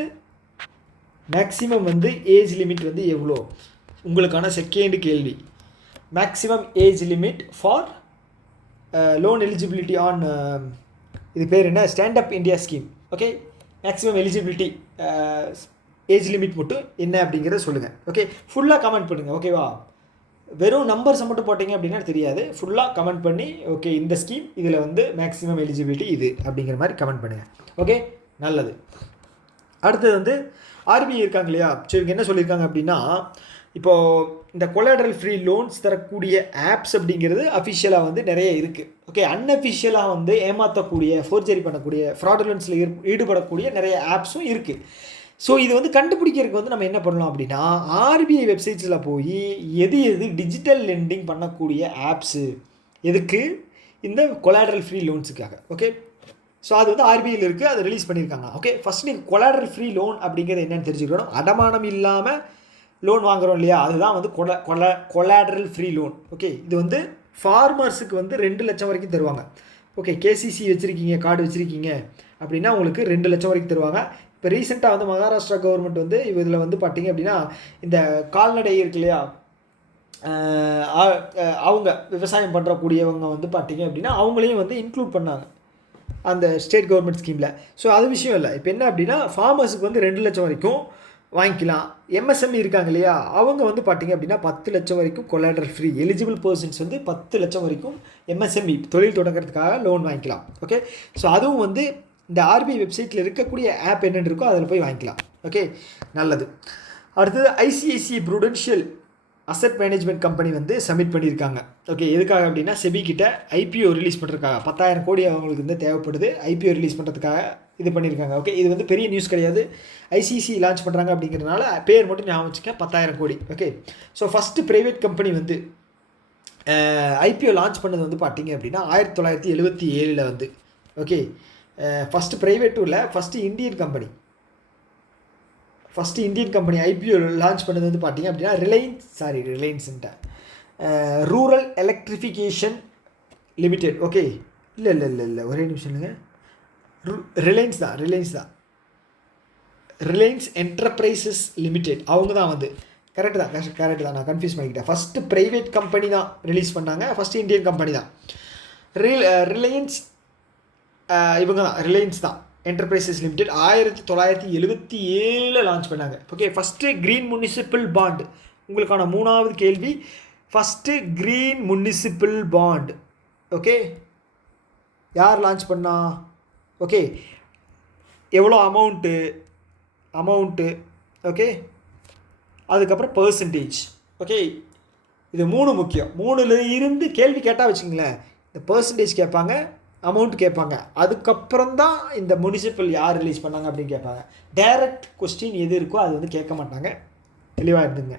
மேக்ஸிமம் வந்து ஏஜ் லிமிட் வந்து எவ்வளோ, உங்களுக்கான செகண்ட் கேள்வி. Maximum age limit for loan eligibility on இது பேர் என்ன, stand up India scheme. Okay, maximum eligibility age limit மட்டும் என்ன அப்படிங்கிறத சொல்லுங்கள். ஓகே, ஃபுல்லாக கமெண்ட் பண்ணுங்கள். ஓகேவா, வெறும் நம்பர்ஸை மட்டும் போட்டிங்க அப்படின்னா தெரியாது. ஃபுல்லாக கமெண்ட் பண்ணி ஓகே இந்த ஸ்கீம் இதில் வந்து மேக்ஸிமம் எலிஜிபிலிட்டி இது அப்படிங்கிற மாதிரி கமெண்ட் பண்ணுங்கள். ஓகே, நல்லது. அடுத்தது வந்து ஆர்பிஐ இருக்காங்க இல்லையா, ஸோ இவங்க என்ன சொல்லியிருக்காங்க அப்படின்னா இப்போது இந்த கொலாட்ரல் ஃப்ரீ லோன்ஸ் தரக்கூடிய ஆப்ஸ் அப்படிங்கிறது அஃபிஷியலாக வந்து நிறைய இருக்குது. ஓகே, அன்அஃபிஷியலாக வந்து ஏமாற்றக்கூடிய, ஃபோர்ஜரி பண்ணக்கூடிய, ஃப்ராடுலன்ஸில் ஈடுபடக்கூடிய நிறைய ஆப்ஸும் இருக்குது. ஸோ இது வந்து கண்டுபிடிக்கிறதுக்கு வந்து நம்ம என்ன பண்ணலாம் அப்படின்னா ஆர்பிஐ வெப்சைட்ஸில் போய் எது டிஜிட்டல் லெண்டிங் பண்ணக்கூடிய ஆப்ஸு, எதுக்கு, இந்த கொலாட்ரல் ஃப்ரீ லோன்ஸுக்காக. ஓகே, ஸோ அது வந்து ஆர்பிஐயில் இருக்குது, அதை ரிலீஸ் பண்ணியிருக்காங்க. ஓகே, ஃபஸ்ட் நீங்கள் கொலாட்ரல் ஃப்ரீ லோன் அப்படிங்கிறது என்னென்னு தெரிஞ்சுக்கணும். அடமானம் இல்லாமல் லோன் வாங்குகிறோம் இல்லையா, அதுதான் வந்து கொலாட்ரல் ஃப்ரீ லோன். ஓகே, இது வந்து ஃபார்மர்ஸுக்கு வந்து 2 லட்சம் வரைக்கும் தருவாங்க. ஓகே, கேசிசி வச்சுருக்கீங்க, கார்டு வச்சுருக்கீங்க அப்படின்னா உங்களுக்கு 2 லட்சம் வரைக்கும் தருவாங்க. இப்போ ரீசெண்டாக வந்து மகாராஷ்டிரா கவர்மெண்ட் வந்து இதில் வந்து பார்த்திங்க அப்படின்னா இந்த கால்நடை இருக்கு இல்லையா, அவங்க விவசாயம் பண்ணுறக்கூடியவங்க வந்து பார்த்திங்க அப்படின்னா அவங்களையும் வந்து இன்க்ளூட் பண்ணாங்க அந்த ஸ்டேட் கவர்மெண்ட் ஸ்கீமில். ஸோ அது விஷயம் இல்லை. இப்போ என்ன அப்படின்னா ஃபார்மர்ஸுக்கு வந்து 2 லட்சம் வரைக்கும் வாங்கிக்கலாம். எம்எஸ்எம்இ இருக்காங்க இல்லையா, அவங்க வந்து பார்த்திங்க அப்படின்னா 10 லட்சம் வரைக்கும் கொலாட்ரல் ஃப்ரீ, எலிஜிபிள் பர்சன்ஸ் வந்து 10 லட்சம் வரைக்கும் எம்எஸ்எம்இ தொழில் தொடங்குறதுக்காக லோன் வாங்கிக்கலாம். ஓகே, ஸோ அதுவும் வந்து இந்த ஆர்பிஐ வெப்சைட்டில் இருக்கக்கூடிய ஆப் என்னென்னு இருக்கோ அதில் போய் வாங்கிக்கலாம். ஓகே, நல்லது. அடுத்தது ICICI Prudential asset management company வந்து சப்மிட் பண்ணியிருக்காங்க. ஓகே, எதுக்காக அப்படின்னா செபி கிட்ட ஐபிஓ ரிலீஸ் பண்ணுறதுக்காக 10,000 கோடி அவங்களுக்கு வந்து தேவைப்படுது. ஐபிஓ ரிலீஸ் பண்ணுறதுக்காக இது பண்ணியிருக்காங்க. ஓகே, இது வந்து பெரிய நியூஸ் கிடையாது. ஐசிசி லான்ச் பண்ணுறாங்க அப்படிங்கிறதுனால பேர் மட்டும் ஞாபகம் வச்சுக்க, 10,000 கோடி. Okay, so first private company வந்து ஐபிஓ லான்ச் பண்ணது வந்து பார்த்திங்க அப்படின்னா 1977 வந்து. ஓகே, ஃபஸ்ட்டு ப்ரைவேட்டும் இல்லை, first Indian company IPO launch பண்ணது வந்து பார்த்திங்க அப்படின்னா ரிலையன்ஸ்ன்ட்ட ரூரல் எலக்ட்ரிஃபிகேஷன் லிமிடெட். ஓகே, இல்லை ஒரே நிமிஷம் இல்லைங்க, ரிலையன்ஸ் தான் ரிலையன்ஸ் என்டர்பிரைசஸ் லிமிடெட், அவங்க தான் வந்து கரெக்டு தான், நான் கன்ஃபியூஸ் பண்ணிக்கிட்டேன். ஃபஸ்ட்டு ப்ரைவேட் கம்பெனி தான் ரிலீஸ் பண்ணாங்க, ஃபஸ்ட்டு இந்தியன் கம்பெனி தான். ரிலையன்ஸ் இவங்க தான், ரிலையன்ஸ் தான் என்டர்பிரைசஸ் லிமிடெட் 1977 லான்ச் பண்ணாங்க. Okay, first green municipal bond, உங்களுக்கான 3வது கேள்வி. First green municipal bond okay யார் லான்ச் பண்ணா? ஓகே, எவ்வளோ அமௌண்ட்டு ஓகே, அதுக்கப்புறம் பர்சன்டேஜ். ஓகே, இது 3 முக்கியம். 3ல் இருந்து கேள்வி கேட்டால் வச்சுங்களேன், இந்த பர்சன்டேஜ் கேட்பாங்க, அமௌண்ட் கேட்பாங்க. அதுக்கப்புறம் தான் இந்த முனிசிபல் யார் ரிலீஸ் பண்ணாங்க அப்படின்னு கேட்பாங்க. டைரக்ட் கொஸ்டின் எது இருக்கோ அது வந்து கேட்க மாட்டாங்க. தெளிவாக இருந்துங்க.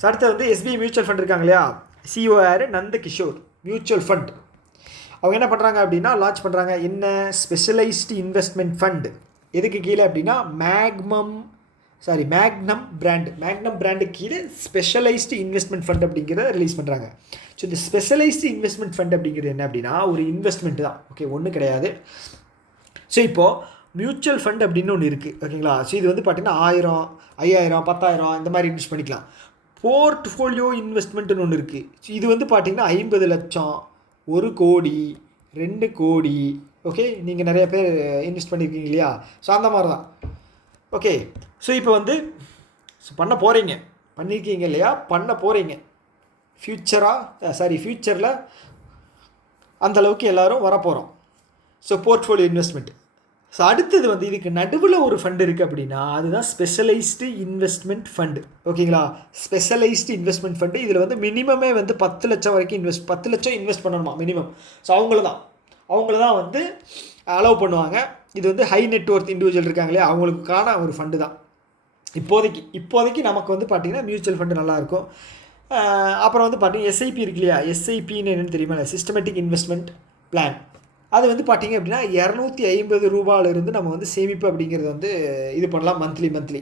ஸோ அடுத்து வந்து எஸ்பிஐ மியூச்சுவல் ஃபண்ட் இருக்காங்க இல்லையா, சிஓ யார், நந்த கிஷோர் மியூச்சுவல் ஃபண்ட். அவங்க என்ன பண்ணுறாங்க அப்படின்னா லான்ச் பண்ணுறாங்க. என்ன ஸ்பெஷலைஸ்டு இன்வெஸ்ட்மெண்ட் ஃபண்ட். எதுக்கு கீழே அப்படின்னா மேக்னம் பிராண்டு கீழே ஸ்பெஷலைஸ்டு இன்வெஸ்ட்மெண்ட் ஃபண்ட் அப்படிங்கிறத ரிலீஸ் பண்ணுறாங்க. ஸோ இந்த ஸ்பெஷலைஸ்டு இன்வெஸ்ட்மெண்ட் ஃபண்ட் அப்படிங்கிறது என்ன அப்படின்னா ஒரு இன்வெஸ்ட்மெண்ட் தான். ஓகே, ஒன்றும் கிடையாது. ஸோ இப்போது மியூச்சுவல் ஃபண்ட் அப்படின்னு ஒன்று இருக்குது. ஓகேங்களா. ஸோ இது வந்து பார்த்திங்கன்னா 1000, 5000, 10,000 இந்த மாதிரி இன்வெஸ்ட் பண்ணிக்கலாம். போர்ட்ஃபோலியோ இன்வெஸ்ட்மெண்ட்டுன்னு ஒன்று இருக்குது. ஸோ இது வந்து பார்த்திங்கன்னா 50 லட்சம், 1 கோடி, 2 கோடி. ஓகே, நீங்கள் நிறைய பேர் இன்வெஸ்ட் பண்ணியிருக்கீங்க இல்லையா. ஸோ அந்த மாதிரி தான். ஓகே, ஸோ இப்போ வந்து பண்ணியிருக்கீங்க இல்லையா, பண்ண போகிறீங்க. ஃப்யூச்சரில் அந்தளவுக்கு எல்லோரும் வரப்போகிறோம். So portfolio investment. ஸோ அடுத்தது வந்து இதுக்கு நடுவில் ஒரு ஃபண்டு இருக்குது அப்படின்னா அதுதான் ஸ்பெஷலைஸ்டு இன்வெஸ்ட்மெண்ட் ஃபண்டு. ஓகேங்களா. Specialised investment fund. இதில் வந்து மினிமமே வந்து 10 லட்சம் வரைக்கும் 10 லட்சம் இன்வெஸ்ட் பண்ணணுமா மினிமம். ஸோ அவங்கள தான் வந்து அலோவ் பண்ணுவாங்க. இது வந்து ஹை நெட்வொர்த் இண்டிவிஜுவல் இருக்காங்களே அவங்களுக்கான ஒரு ஃபண்டு தான். இப்போதைக்கு நமக்கு வந்து பார்த்திங்கன்னா மியூச்சுவல் ஃபண்டு நல்லாயிருக்கும். அப்புறம் வந்து பார்த்திங்கன்னா எஸ்ஐபி இருக்கு இல்லையா. எஸ்ஐபின்னு என்னென்னு தெரியுமா, சிஸ்டமேட்டிக் இன்வெஸ்ட்மெண்ட் பிளான். அது வந்து பார்த்திங்க அப்படின்னா 250 ரூபாயிலிருந்து நம்ம வந்து சேமிப்பு அப்படிங்கிறது வந்து இது பண்ணலாம் மந்த்லி.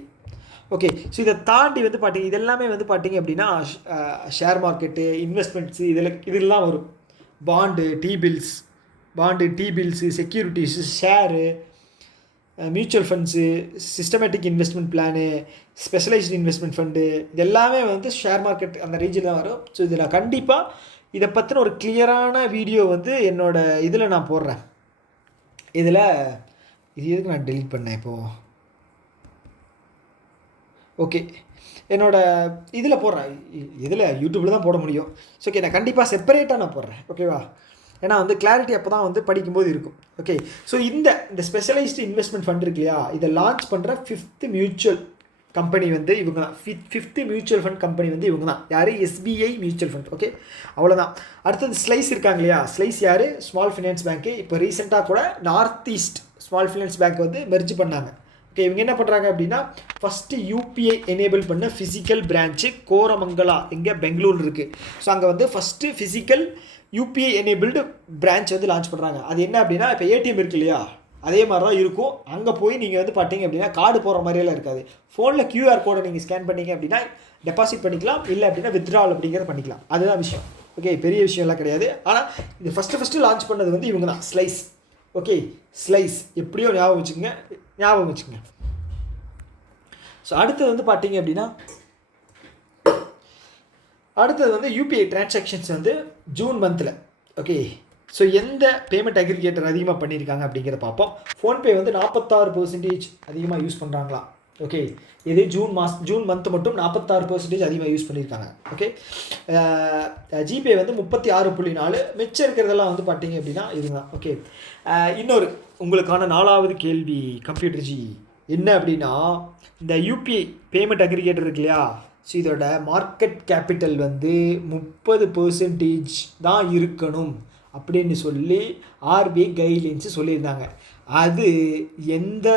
ஓகே, ஸோ இதை தாண்டி வந்து பார்த்திங்க இதெல்லாமே வந்து பார்த்திங்க அப்படின்னா ஷேர் மார்க்கெட்டு, இன்வெஸ்ட்மெண்ட்ஸு இதெல்லாம் வரும். Bond, T bills, securities, share, mutual funds, systematic investment plan, specialised investment fund, இது எல்லாமே வந்து ஷேர் மார்க்கெட் அந்த ரேஞ்சில் தான் வரும். ஸோ இதில் கண்டிப்பாக இதை பற்றின ஒரு கிளியரான வீடியோ வந்து என்னோடய இதில் நான் போடுறேன். இது எதுக்கு நான் டெலீட் பண்ணேன் இப்போது. ஓகே, என்னோடய இதில் போடுறேன். யூடியூப்பில் தான் போட முடியும். ஸோ ஓகே, நான் கண்டிப்பாக செப்பரேட்டாக நான் போடுறேன். ஓகேவா. ஏன்னா வந்து கிளாரிட்டி அப்போ தான் வந்து படிக்கும்போது இருக்கும். ஓகே, ஸோ இந்த ஸ்பெஷலைஸ்டு இன்வெஸ்ட்மெண்ட் ஃபண்ட் இருக்கு இல்லையா, இதை லான்ச் பண்ணுற 5th மியூச்சுவல் கம்பெனி வந்து இவங்க தான். 5th மியூச்சுவல் ஃபண்ட் கம்பெனி வந்து இவங்க தான். யார், எஸ்பிஐ மியூச்சுவல் ஃபண்ட். ஓகே, அவ்வளோதான். அடுத்தது ஸ்லைஸ் இருக்காங்க இல்லையா. ஸ்லைஸ் யார், ஸ்மால் ஃபினான்ஸ் பேங்க்கு. இப்போ ரீசெண்டாக கூட North East small finance bank வந்து மெர்ஜ் பண்ணாங்க. ஓகே, இவங்க என்ன பண்ணுறாங்க அப்படின்னா ஃபஸ்ட்டு யூபிஐ எனேபிள் பண்ண ஃபிசிக்கல் பிரான்ச்சு கோரமங்கலா இங்கே பெங்களூர் இருக்குது. ஸோ அங்கே வந்து first physical UPI enabled branch வந்து லான்ச் பண்ணுறாங்க. அது என்ன அப்படின்னா இப்போ ஏடிஎம் இருக்கு இல்லையா, அதே மாதிரி தான் இருக்கும். அங்கே போய் நீங்கள் வந்து பார்த்தீங்க அப்படின்னா கார்டு போகிற மாதிரியெல்லாம் இருக்காது. ஃபோனில் கியூஆர் கோடை நீங்கள் ஸ்கேன் பண்ணிங்க அப்படின்னா டெபாசிட் பண்ணிக்கலாம், இல்லை அப்படின்னா வித்ட்ராவல் அப்படிங்கிறத பண்ணிக்கலாம். அதுதான் விஷயம். ஓகே, பெரிய விஷயம்லாம் கிடையாது. ஆனால் இது ஃபஸ்ட்டு லான்ச் பண்ணது வந்து இவங்க தான், ஸ்லைஸ். ஓகே, ஸ்லைஸ் எப்படியோ ஞாபகம் வச்சுக்கோங்க. ஸோ அடுத்தது வந்து பார்த்தீங்க அப்படின்னா யூபிஐ டிரான்சாக்ஷன்ஸ் வந்து ஜூன் மந்தில். ஓகே, ஸோ எந்த பேமெண்ட் அக்ரிகேட்டர் அதிகமாக பண்ணியிருக்காங்க அப்படிங்கிறத பார்ப்போம். ஃபோன்பே வந்து 46% அதிகமாக யூஸ் பண்ணுறாங்களா. ஓகே, இது ஜூன் மந்த் மட்டும் 46% அதிகமாக யூஸ் பண்ணியிருக்காங்க. ஓகே, ஜிபே வந்து 36.4, மிச்சம் இருக்கிறதெல்லாம் வந்து பார்த்தீங்க அப்படின்னா இதுதான். ஓகே, இன்னொரு உங்களுக்கான 4வது கேள்வி கம்ப்யூட்டர் ஜி என்ன அப்படின்னா இந்த யூபிஐ பேமெண்ட் அக்ரிகேட்டர் இருக்கு இல்லையா. ஸோ இதோட மார்க்கெட் கேபிட்டல் வந்து 30% தான் இருக்கணும் அப்படின்னு சொல்லி ஆர்பிஐ கைட்லைன்ஸு சொல்லியிருந்தாங்க. அது எந்த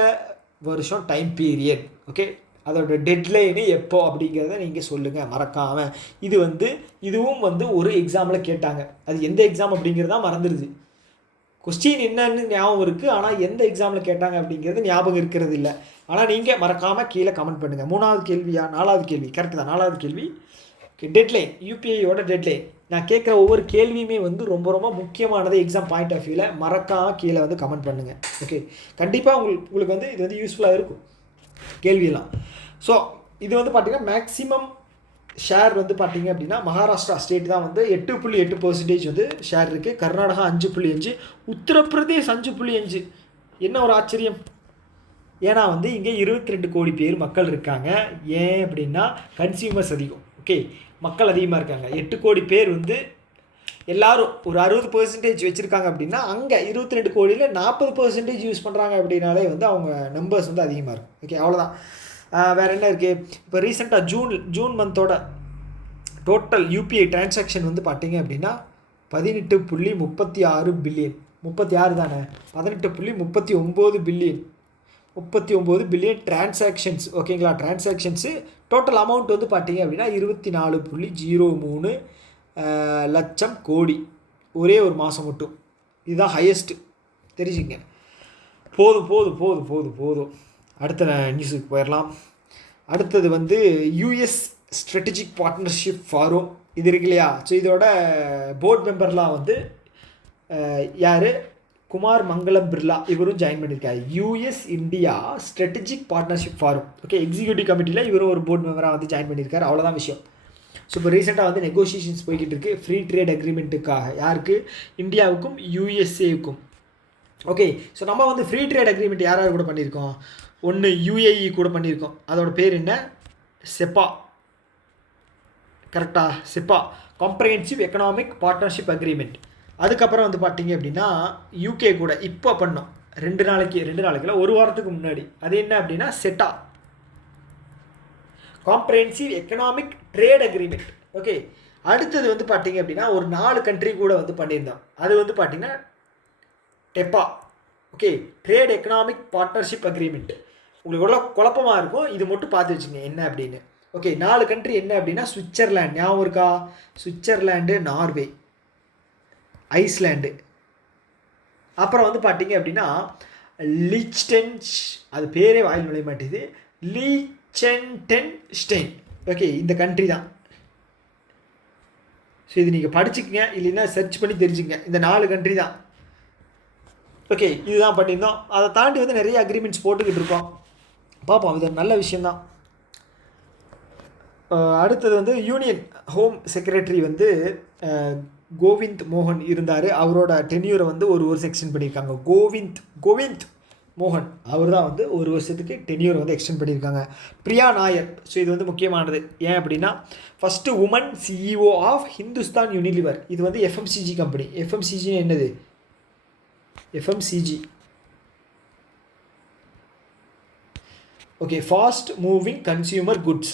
வருஷம் டைம் பீரியட், ஓகே, அதோட டெட்லைனு எப்போ அப்படிங்கிறத நீங்கள் சொல்லுங்கள் மறக்காமல். இதுவும் வந்து ஒரு எக்ஸாமில் கேட்டாங்க. அது எந்த எக்ஸாம் அப்படிங்கிறதா மறந்துடுது. கொஸ்டின் என்னன்னு ஞாபகம் இருக்குது, ஆனால் எந்த எக்ஸாமில் கேட்டாங்க அப்படிங்கிறது ஞாபகம் இருக்கிறது இல்லை. ஆனால் நீங்கள் மறக்காமல் கீழே கமெண்ட் பண்ணுங்கள். 3வது கேள்வியா 4வது கேள்வி, கரெக்டு தான், 4வது கேள்வி. டெட்லைன், யூபிஐயோட டெட்லைன். நான் கேட்குற ஒவ்வொரு கேள்வியுமே வந்து ரொம்ப ரொம்ப முக்கியமானது எக்ஸாம் பாயிண்ட் ஆஃப் வியூவில். மறக்காமல் கீழே வந்து கமெண்ட் பண்ணுங்கள். ஓகே, கண்டிப்பாக உங்களுக்கு வந்து இது வந்து யூஸ்ஃபுல்லாக இருக்கும் கேள்வியெல்லாம். ஸோ இது வந்து பார்த்திங்கன்னா மேக்ஸிமம் ஷேர் வந்து பார்த்திங்க அப்படின்னா மகாராஷ்டிரா ஸ்டேட் தான் வந்து 8.8% வந்து ஷேர் இருக்குது. கர்நாடகா 5.5, உத்தரப்பிரதேஷ் 5.5. என்ன ஒரு ஆச்சரியம். ஏன்னா வந்து இங்கே 22 கோடி பேர் மக்கள் இருக்காங்க. ஏன் அப்படின்னா கன்சியூமர்ஸ் அதிகம். ஓகே, மக்கள் அதிகமாக இருக்காங்க. 8 கோடி பேர் வந்து எல்லோரும் ஒரு 60% வச்சுருக்காங்க அப்படின்னா அங்கே 22 கோடியில் 40% யூஸ் பண்ணுறாங்க அப்படின்னாலே வந்து அவங்க நம்பர்ஸ் வந்து அதிகமாக இருக்கும். ஓகே, அவ்வளோதான். வேறு என்ன இருக்குது. இப்போ ரீசெண்டாக ஜூன் மந்தோட டோட்டல் யூபிஐ டிரான்சாக்ஷன் வந்து பார்த்திங்க அப்படின்னா 18.36 பில்லியன். 36 தானே, 18.39 பில்லியன், 39 பில்லியன் டிரான்சாக்ஷன்ஸ். ஓகேங்களா, டிரான்சாக்ஷன்ஸு டோட்டல் அமௌண்ட் வந்து பார்த்தீங்க அப்படின்னா 24.03 லட்சம் கோடி ஒரே ஒரு மாதம் மட்டும். இதுதான் ஹையஸ்ட்டு, தெரிஞ்சுங்க. போதும் போதும் போதும் போதும் போதும். அடுத்த நியூஸுக்கு போயிடலாம். அடுத்தது வந்து யூஎஸ் ஸ்ட்ராட்டஜிக் பார்ட்னர்ஷிப் ஃபாரம் இது இருக்கு இல்லையா. ஸோ இதோட போர்ட் மெம்பர்லாம் வந்து யார், குமார் மங்களம் பிர்லா, இவரும் ஜாயின் பண்ணியிருக்காரு. US India strategic partnership forum. Okay, executive கமிட்டியில் இவரும் ஒரு போர்ட் மெம்பராக வந்து ஜாயின் பண்ணியிருக்காரு. அவ்வளோதான் விஷயம். ஸோ இப்போ ரீசெண்டாக வந்து நெகோசியேஷன்ஸ் போய்கிட்டு இருக்குது ஃப்ரீ ட்ரேட் அக்ரிமெண்ட்டுக்காக. யாருக்கு, இந்தியாவுக்கும் யூஎஸ்ஏவுக்கும். ஓகே, ஸோ நம்ம வந்து ஃப்ரீ ட்ரேட் அக்ரிமெண்ட் யார் யார் கூட பண்ணியிருக்கோம், ஒன்று யூஏஇ கூட பண்ணியிருக்கோம். அதோட பேர் என்ன, செப்பா. கரெக்டாக, செப்பா, காம்ப்ரஹென்சிவ் எக்கனாமிக் பார்ட்னர்ஷிப் அக்ரிமெண்ட். அதுக்கப்புறம் வந்து பார்த்தீங்க அப்படின்னா யூகே கூட இப்போ பண்ணோம் 2 நாளைக்கு ஒரு வாரத்துக்கு முன்னாடி. அது என்ன அப்படின்னா செட்டா, comprehensive economic trade agreement. Okay, அடுத்தது வந்து பார்த்தீங்க அப்படின்னா ஒரு 4 கண்ட்ரி கூட வந்து பண்ணியிருந்தோம். அது வந்து பார்த்தீங்கன்னா TEPA. Okay, trade economic partnership agreement. உங்களுக்கு எவ்வளோ குழப்பமாக இருக்கும், இது மட்டும் பார்த்து வச்சுங்க என்ன அப்படின்னு. ஓகே, 4 கண்ட்ரி என்ன அப்படின்னா சுவிட்சர்லாந்து, ஞாபகம் இருக்கா, சுவிட்சர்லாண்டு, நார்வே, ஐஸ்லாண்டு, அப்புறம் வந்து பார்த்தீங்க அப்படின்னா லிச்டென்ஸ், அது பேரே வாயில் நுழைய மாட்டேது, லீச்சென்டென்ஸ்டைன். ஓகே, இந்த கண்ட்ரி தான். ஸோ இது நீங்கள் படிச்சுக்கங்க, இல்லைன்னா சர்ச் பண்ணி தெரிஞ்சுங்க. இந்த 4 கண்ட்ரி தான். ஓகே, இதுதான் பண்ணியிருந்தோம். அதை தாண்டி வந்து நிறைய அக்ரிமெண்ட்ஸ் போட்டுக்கிட்டு இருக்கோம், பார்ப்போம். இது நல்ல விஷயந்தான். அடுத்தது வந்து யூனியன் ஹோம் செக்ரட்டரி வந்து கோவிந்த் மோகன் இருந்தார். அவரோட டென்யூரை வந்து ஒரு வருஷம் எக்ஸ்டெண்ட் பண்ணியிருக்காங்க. கோவிந்த் மோகன் அவர் தான் வந்து ஒரு வருஷத்துக்கு டென்யூரை வந்து எக்ஸ்டெண்ட் பண்ணியிருக்காங்க. பிரியா நாயர், ஸோ இது வந்து முக்கியமானது. ஏன் அப்படின்னா first woman CEO of Hindustan Unilever. இது வந்து எஃப்எம்சிஜி கம்பெனி. எஃப்எம்சிஜி என்னது, FMCG okay, fast moving consumer goods.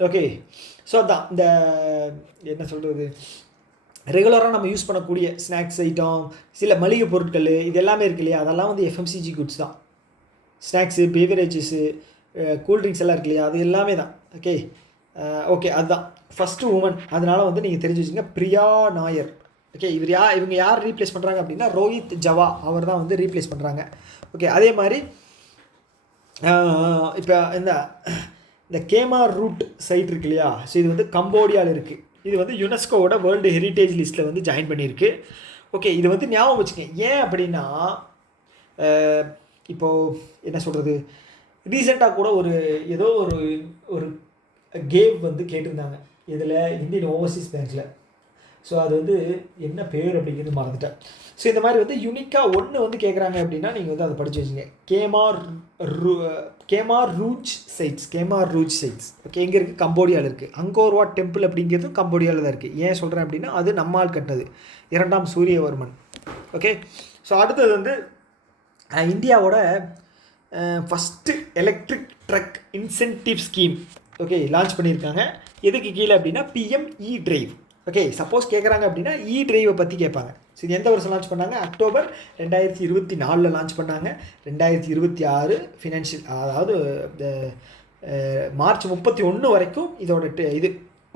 Okay, so அதான் இந்த என்ன சொல்கிறது, ரெகுலராக நம்ம யூஸ் பண்ணக்கூடிய ஸ்நாக்ஸ் ஐட்டம், சில மளிகை பொருட்கள், இது எல்லாமே இருக்கு இல்லையா, அதெல்லாம் வந்து எஃப்எம்சிஜி குட்ஸ் தான். ஸ்நாக்ஸு, பேவரேஜஸ்ஸு, கூல்ட்ரிங்க்ஸ் எல்லாம் இருக்கு இல்லையா, அது எல்லாமே தான். ஓகே ஓகே, அதுதான் ஃபஸ்ட்டு உமன். அதனால் வந்து நீங்கள் தெரிஞ்சு வச்சுங்க, பிரியா நாயர். ஓகே, இவங்க யார் ரீப்ளேஸ் பண்ணுறாங்க அப்படின்னா ரோஹித் ஜவா, அவர் தான் வந்து ரீப்ளேஸ் பண்ணுறாங்க. ஓகே, அதே மாதிரி இப்போ இந்த கேமார் ரூட் சைட் இருக்கு இல்லையா, ஸோ இது வந்து கம்போடியாவில் இருக்குது. இது வந்து யுனெஸ்கோவோட வேர்ல்டு ஹெரிட்டேஜ் லிஸ்ட்டில் வந்து ஜாயின் பண்ணியிருக்கு. ஓகே, இது வந்து ஞாபகம் வச்சுக்கோங்க. ஏன் அப்படின்னா இப்போது என்ன சொல்கிறது, ரீசெண்டாக கூட ஏதோ ஒரு கேம் வந்து கேட்டிருந்தாங்க இதில், இந்தியன் ஓவர்சீஸ் பேங்க்கில். ஸோ அது வந்து என்ன பேர் அப்படிங்கிறது மறந்துட்டேன். ஸோ இந்த மாதிரி வந்து யூனிக்காக ஒன்று வந்து கேட்குறாங்க அப்படின்னா நீங்கள் வந்து அதை படித்து வச்சுங்க. கேமார் ரூஜ் சைட்ஸ். ஓகே, எங்கே இருக்குது, கம்போடியாவில் இருக்குது. அங்கோர்வாட் டெம்பிள் அப்படிங்கிறது கம்போடியாவில் தான் இருக்குது. ஏன் சொல்கிறேன் அப்படின்னா அது நம்மால் கட்டினது, 2ஆம் சூரியவர்மன். ஓகே, ஸோ அடுத்தது வந்து இந்தியாவோட first electric drug incentive scheme. Okay, launch பண்ணியிருக்காங்க. எதுக்கு கீழே அப்படின்னா பிஎம்இ டிரைவ். ஓகே, சப்போஸ் கேட்குறாங்க அப்படின்னா இ டிரைவை பற்றி கேட்பாங்க. ஸோ இது எந்த வருஷம் லான்ச் பண்ணாங்க, அக்டோபர் 2024 லான்ச் பண்ணாங்க. 2026 ஃபினான்ஷியல், அதாவது மார்ச் 31 வரைக்கும் இதோட இது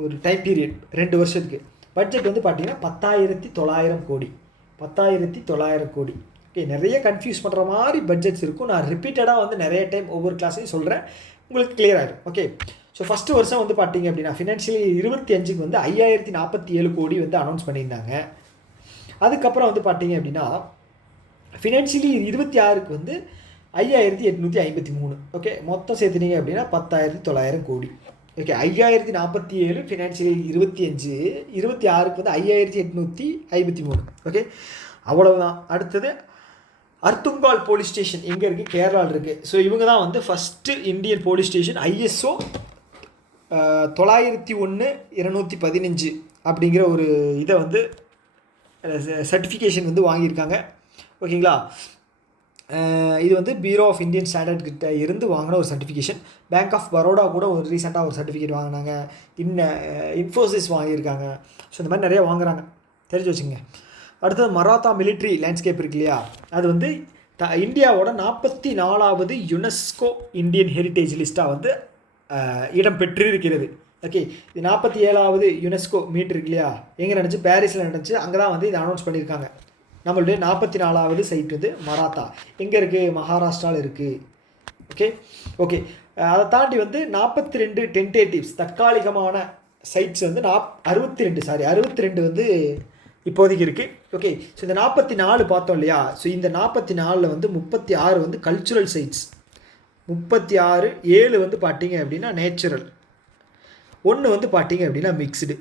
ஒரு டைம் பீரியட், 2 வருஷத்துக்கு. பட்ஜெட் வந்து பார்த்தீங்கன்னா 10,900 கோடி. 10,900 கோடி. ஓகே, நிறைய கன்ஃபியூஸ் பண்ணுற மாதிரி பட்ஜெட்ஸ் இருக்கும். நான் ரிப்பீட்டடாக வந்து நிறைய டைம் ஒவ்வொரு கிளாஸையும் சொல்கிறேன், உங்களுக்கு கிளியர் ஆகிடும். ஓகே, ஸோ ஃபஸ்ட்டு வருஷம் வந்து பார்த்தீங்க அப்படின்னா ஃபினான்ஷியலி 25க்கு வந்து 5,047 கோடி வந்து அனௌன்ஸ் பண்ணியிருந்தாங்க. அதுக்கப்புறம் வந்து பார்த்தீங்க அப்படின்னா ஃபினான்ஷியலி 26க்கு வந்து 5,853. ஓகே, மொத்தம் சேர்த்துனீங்க அப்படின்னா 10,900 கோடி. ஓகே, 5,047 ஃபினான்ஷியலி 25, 26க்கு வந்து 5,853. ஓகே, அவ்வளவுதான். அடுத்தது அர்த்துங்கால் போலீஸ் ஸ்டேஷன் எங்கே இருக்குது, கேரளாவில் இருக்குது. ஸோ இவங்க தான் வந்து first Indian police station ISO 9001/215 அப்படிங்கிற ஒரு இதை வந்து சர்டிஃபிகேஷன் வந்து வாங்கியிருக்காங்க. ஓகேங்களா, இது வந்து பியூரோ ஆஃப் இந்தியன் ஸ்டாண்டர்ட் கிட்ட இருந்து வாங்கின ஒரு சர்டிஃபிகேஷன். பேங்க் ஆஃப் பரோடா கூட ஒரு ரீசெண்டாக ஒரு சர்டிஃபிகேட் வாங்கினாங்க. இன்ஃபோசிஸ் வாங்கியிருக்காங்க. ஸோ இந்த மாதிரி நிறையா வாங்குறாங்க, தெரிஞ்சு வச்சுங்க. அடுத்தது மராத்தா மிலிட்ரி லேண்ட்ஸ்கேப் இருக்கு இல்லையா, அது வந்து இந்தியாவோட 44வது யுனெஸ்கோ இந்தியன் ஹெரிட்டேஜ் லிஸ்ட்டாக வந்து இடம் பெற்றிருக்கிறது. ஓகே, இது 47வது யுனெஸ்கோ மீட் இருக்கு இல்லையா, எங்கே நடந்துச்சு, பாரிஸில் நடந்துச்சு. அங்கே தான் வந்து இதை அனௌன்ஸ் பண்ணியிருக்காங்க. நம்மளுடைய 44வது சைட் வந்து மராத்தா எங்கே இருக்குது, மகாராஷ்டிராவில் இருக்குது. ஓகே ஓகே அதை தாண்டி வந்து 42 டென்டேட்டிவ்ஸ் தற்காலிகமான சைட்ஸ் வந்து 62 வந்து இப்போதைக்கு இருக்குது. ஓகே, ஸோ இந்த 44 பார்த்தோம் இல்லையா, ஸோ இந்த 44 வந்து 36 வந்து கல்ச்சுரல் சைட்ஸ், 36, 7 வந்து பார்த்தீங்க அப்படின்னா நேச்சுரல், 1 வந்து பார்த்தீங்க அப்படின்னா மிக்ஸ்டு.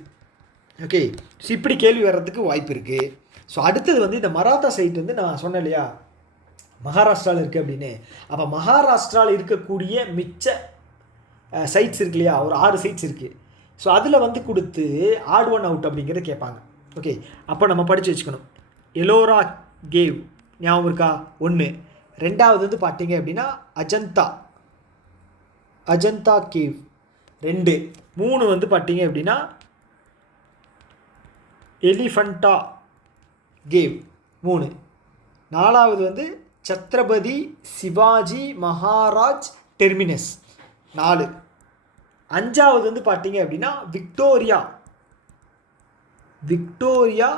ஓகே, ஸோ இப்படி கேள்வி வர்றதுக்கு வாய்ப்பு இருக்குது. ஸோ அடுத்தது வந்து இந்த மராத்தா சைட் வந்து நான் சொன்னேன் இல்லையா மகாராஷ்டிராவில் இருக்குது அப்படின்னு. அப்போ மகாராஷ்டிராவில் இருக்கக்கூடிய மிச்ச சைட்ஸ் இருக்கு இல்லையா, ஒரு 6 சைட்ஸ் இருக்குது. ஸோ அதில் வந்து கொடுத்து ஆட் ஒன் அவுட் அப்படிங்கிறத கேட்பாங்க. ஓகே, அப்போ நம்ம படித்து வச்சுக்கணும். எலோரா கேவ் ஞாபகம் இருக்கா, 1. 2வது வந்து பார்த்தீங்க அப்படின்னா அஜந்தா கேவ் 2. 3 வந்து பார்த்தீங்க அப்படின்னா எலிஃபண்டா கேவ் 3. 4வது வந்து சத்ரபதி சிவாஜி மகாராஜ் டெர்மினஸ் 4. 5வது வந்து பார்த்தீங்க அப்படின்னா விக்டோரியா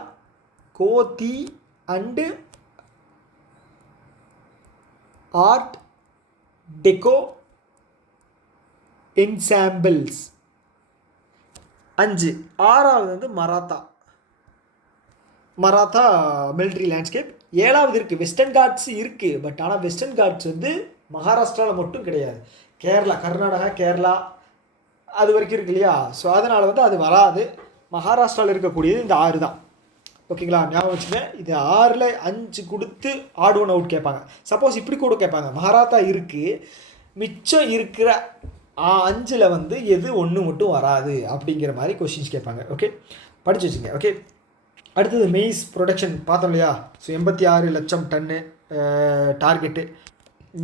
கோத்தி அண்டு ஆர்ட் டெக்கோ என்சாம்பிள்ஸ் 5. 6வது வந்து மராத்தா மிலிட்ரி லேண்ட்ஸ்கேப். 7வது இருக்குது வெஸ்டர்ன் காட்ஸ் இருக்குது. பட் ஆனால் வெஸ்டர்ன் காட்ஸ் வந்து மகாராஷ்டிராவில் மட்டும் கிடையாது, கேரளா, கர்நாடகா, கேரளா அது வரைக்கும் இருக்கு இல்லையா. ஸோ அதனால் வந்து அது வராது. மகாராஷ்டிராவில் இருக்கக்கூடியது இந்த 6 தான். ஓகேங்களா, ஞாபகம் வச்சுங்க. இது 6ல் 5 கொடுத்து ஆட் ஒன் அவுட் கேட்பாங்க. சப்போஸ் இப்படி கூட கேட்பாங்க, மகாராஷ்டிரா இருக்குது, மிச்சம் இருக்கிற 5ல் வந்து எது 1 மட்டும் வராது அப்படிங்கிற மாதிரி கொஷின்ஸ் கேட்பாங்க. ஓகே, படித்து வச்சுங்க. ஓகே, அடுத்தது மெய்ஸ் ப்ரொடக்ஷன் பார்த்தோம் இல்லையா. ஸோ 86 லட்சம் டன்னு டார்கெட்டு,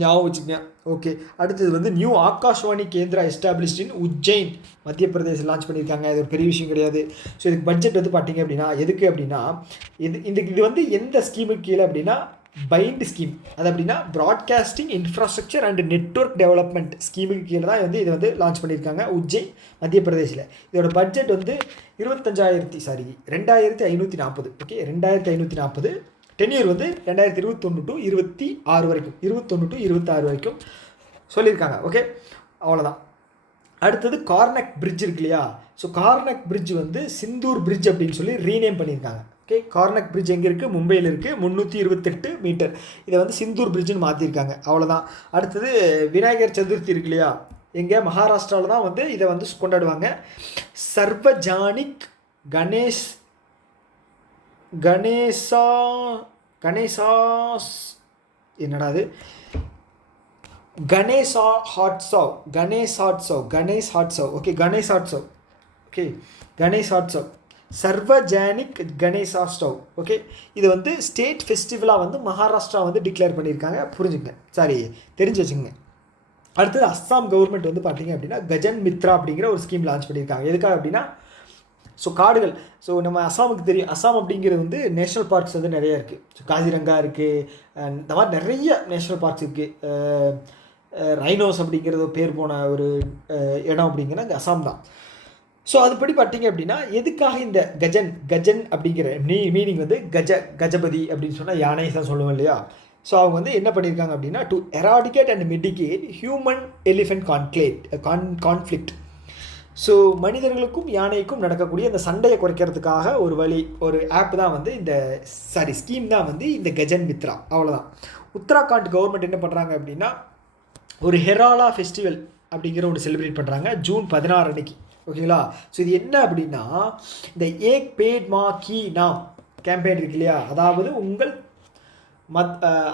ஞாபகம் வச்சுக்கங்க. ஓகே, அடுத்தது வந்து நியூ ஆகாஷ்வாணி கேந்திரா எஸ்டாப்ளிஷ்ட் இன் உஜ்ஜைன் மத்திய பிரதேசம் லான்ச் பண்ணியிருக்காங்க. இது ஒரு பெரிய விஷயம் கிடையாது. ஸோ இதுக்கு பட்ஜெட் வந்து பார்த்தீங்க அப்படின்னா எதுக்கு அப்படின்னா இது வந்து எந்த ஸ்கீமுக்கு கீழே அப்படின்னா பைண்ட் ஸ்கீம், அது அப்படின்னா broadcasting infrastructure and network development ஸ்கீமுக்கு கீழே தான் வந்து இதை வந்து லான்ச் பண்ணியிருக்காங்க உஜ்ஜைன் மத்திய பிரதேசில். இதோட பட்ஜெட் வந்து 2540. ஓகே, 2540. டென்யூர் வந்து 2021 to 26 வரைக்கும், 21 to 26 வரைக்கும் சொல்லியிருக்காங்க. ஓகே, அவ்வளோதான். அடுத்தது கார்னக் பிரிட்ஜ் இருக்கு இல்லையா. ஸோ கார்னக் பிரிட்ஜ் வந்து சிந்தூர் பிரிட்ஜ் அப்படின்னு சொல்லி ரீநேம் பண்ணியிருக்காங்க. ஓகே, கார்னக் பிரிட்ஜ் எங்கே இருக்குது, மும்பையில் இருக்குது, 328 மீட்டர். இதை வந்து சிந்தூர் பிரிட்ஜுன்னு மாற்றிருக்காங்க. அவ்வளோதான். அடுத்தது விநாயகர் சதுர்த்தி இருக்கு இல்லையா, எங்கே மகாராஷ்டிராவில் தான் வந்து இதை வந்து கொண்டாடுவாங்க. சர்வஜானிக் என்னடா அது கணேஷ் ஹாட்ஸவ். ஓகே, கணேஷ் ஹாட்ஸவ் சர்வஜானிக் கணேசாஸ்டவ். ஓகே, இது வந்து ஸ்டேட் ஃபெஸ்டிவலாக வந்து மகாராஷ்டிரா வந்து டிக்ளேர் பண்ணியிருக்காங்க. தெரிஞ்சு வச்சுங்க. அடுத்தது அஸ்ஸாம் கவர்மெண்ட் வந்து பார்த்தீங்க அப்படின்னா கஜன் மித்ரா அப்படிங்கிற ஒரு ஸ்கீம் லான்ச் பண்ணியிருக்காங்க. எதுக்காக அப்படின்னா ஸோ காடுகள், ஸோ நம்ம அஸ்ஸாமுக்கு தெரியும், அஸ்ஸாம் அப்படிங்கிறது வந்து நேஷ்னல் பார்க்ஸ் வந்து நிறையா இருக்குது. ஸோ காசிரங்கா இருக்குது, இந்த மாதிரி நிறைய நேஷ்னல் பார்க்ஸ் இருக்குது. ரைனோஸ் அப்படிங்கிறது பேர் போன ஒரு இடம் அப்படிங்கிறது அஸ்ஸாம் தான். ஸோ அதுபடி பார்த்தீங்க அப்படின்னா எதுக்காக இந்த கஜன் அப்படிங்கிற மீனிங் வந்து கஜபதி அப்படின்னு சொன்னால் யானை தான் சொல்லுவோம் இல்லையா. ஸோ அவங்க வந்து என்ன பண்ணியிருக்காங்க அப்படின்னா to eradicate and மிடிகேட் human elephant conflict. So மனிதர்களுக்கும் யானைக்கும் நடக்கக்கூடிய இந்த சண்டையை குறைக்கிறதுக்காக ஒரு ஆப் தான் வந்து ஸ்கீம் தான் வந்து இந்த கஜன் மித்ரா. அவ்வளோதான். உத்தராகண்ட் கவர்மெண்ட் என்ன பண்ணுறாங்க அப்படின்னா ஒரு ஹெராலா ஃபெஸ்டிவல் அப்படிங்கிற ஒன்று செலிப்ரேட் பண்ணுறாங்க ஜூன் 16 அன்னைக்கு. ஓகேங்களா. ஸோ இது என்ன அப்படின்னா இந்த ஏக் பேட் மா கி நாம் கேம்பெயின் இருக்கு இல்லையா, அதாவது உங்கள்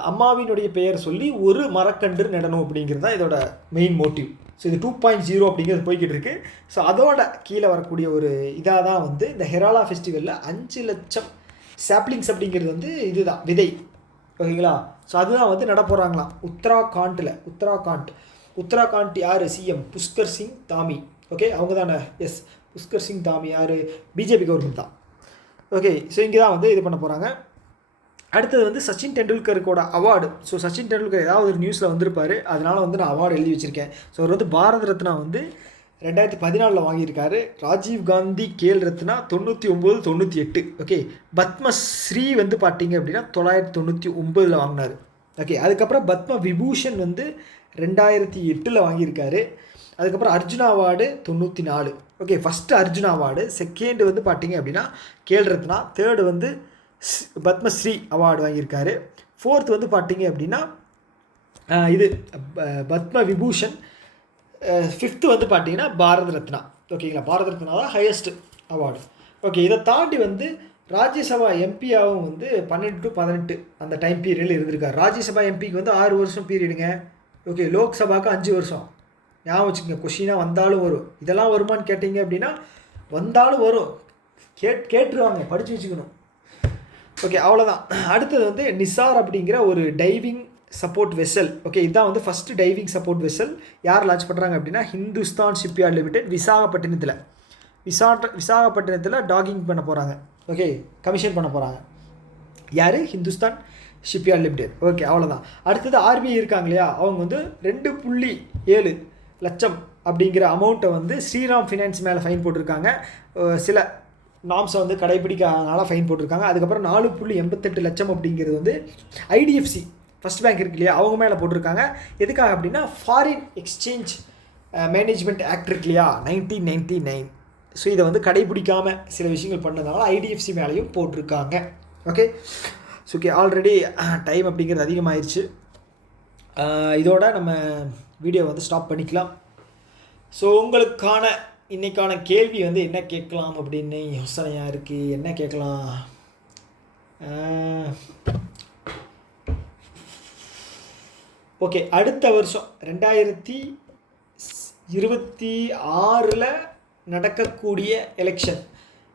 அம்மாவினுடைய பெயர் சொல்லி ஒரு மரக்கன்று நடணும் அப்படிங்கிறது தான் இதோட மெயின் மோட்டிவ். ஸோ இது 2.0 அப்படிங்கிறது போய்கிட்டு இருக்கு. ஸோ அதோட கீழே வரக்கூடிய ஒரு இதாக தான் வந்து இந்த ஹெராலா ஃபெஸ்டிவலில் 5 லட்சம் சாப்ளிங்ஸ் அப்படிங்கிறது வந்து இதுதான் விதை. ஓகேங்களா. ஸோ அதுதான் வந்து நட போகிறாங்களாம் உத்தராகாண்ட் யார் சிஎம் புஷ்கர் சிங் தாமி. ஓகே, அவங்க தானே. எஸ், புஷ்கர் சிங் தாமி யார், பிஜேபி கவர்மெண்ட் தான். ஓகே, ஸோ இங்கே தான் வந்து இது பண்ண போகிறாங்க. அடுத்தது வந்து சச்சின் டெண்டுல்கருக்கோட அவார்டு. ஸோ சச்சின் டெண்டுல்கர் ஏதாவது ஒரு நியூஸில் வந்திருப்பார், அதனால் வந்து நான் அவார்டு எழுதி வச்சுருக்கேன். ஸோ அவர் வந்து பாரத ரத்னா வந்து 2014 வாங்கியிருக்காரு. ராஜீவ் காந்தி கேல் ரத்னா 99, 98. ஓகே, பத்மஸ்ரீ வந்து பார்த்தீங்க அப்படின்னா 999 வாங்கினார். ஓகே, அதுக்கப்புறம் பத்ம விபூஷன் வந்து 2008 வாங்கியிருக்காரு. அதுக்கப்புறம் Arjuna award 94. Okay, first Arjuna award, second வந்து பார்த்தீங்க அப்படின்னா கேல் ரத்னா, தேர்டு வந்து பத்மஸ்ரீ அவார்டு வாங்கியிருக்காரு. ஃபோர்த்து வந்து பார்த்தீங்க அப்படின்னா இது பத்ம விபூஷன். ஃபிஃப்த்து வந்து பார்த்தீங்கன்னா பாரத ரத்னா. ஓகேங்களா, பாரத ரத்னா தான் ஹையஸ்ட் அவார்டு. ஓகே, இதை தாண்டி வந்து ராஜ்யசபா எம்பியாகவும் வந்து 12 to 18 அந்த டைம் பீரியடில் இருந்திருக்காரு. ராஜ்யசபா எம்பிக்கு வந்து 6 வருஷம் பீரியடுங்க. ஓகே, லோக்சபாவுக்கு 5 வருஷம். ஞாபகம் வச்சுக்கோங்க, கொஷினாக வந்தாலும் வரும். இதெல்லாம் வருமானு கேட்டிங்க அப்படின்னா வந்தாலும் வரும், கேட்டுருவாங்க, படித்து வச்சுக்கணும். ஓகே, அவ்வளோதான். அடுத்தது வந்து நிசார் அப்படிங்கிற ஒரு டைவிங் சப்போர்ட் வெசல். ஓகே, இதுதான் வந்து ஃபஸ்ட்டு டைவிங் சப்போர்ட் வெசல். யார் லான்ச் பண்ணுறாங்க அப்படின்னா ஹிந்துஸ்தான் ஷிப்யார்ட் லிமிடெட், விசாகப்பட்டினத்தில் டாகிங் பண்ண போகிறாங்க. ஓகே, கமிஷன் பண்ண போகிறாங்க. யார்? Hindustan shipyard limited. ஓகே, அவ்வளோதான். அடுத்தது ஆர்பிஐ இருக்காங்க இல்லையா, அவங்க வந்து 2.7 லட்சம் அப்படிங்கிற அமௌண்ட்டை வந்து ஸ்ரீராம் ஃபினான்ஸ் மேலே ஃபைன் போட்டிருக்காங்க. சில நாம்ஸை வந்து கடைப்பிடிக்காதனால ஃபைன் போட்டிருக்காங்க. அதுக்கப்புறம் 4.88 லட்சம் அப்படிங்கிறது வந்து ஐடிஎஃப்சி ஃபஸ்ட் பேங்க் இருக்கு இல்லையா, அவங்க மேலே போட்டிருக்காங்க. எதுக்காக அப்படின்னா ஃபாரின் எக்ஸ்சேஞ்ச் மேனேஜ்மெண்ட் ஆக்ட் இருக்கு இல்லையா, 1999. ஸோ இதை வந்து கடைப்பிடிக்காமல் சில விஷயங்கள் பண்ணதுனால ஐடிஎஃப்சி மேலேயும் போட்டிருக்காங்க. Okay, so okay, already time அப்படிங்கிறது அதிகமாகிடுச்சு. இதோட நம்ம வீடியோ வந்து ஸ்டாப் பண்ணிக்கலாம். ஸோ உங்களுக்கான இன்றைக்கான கேள்வி வந்து என்ன கேட்கலாம் அப்படின்னு யோசனையாக இருக்குது. என்ன கேட்கலாம்? ஓகே, அடுத்த வருஷம் 2026 நடக்கக்கூடிய எலெக்ஷன்,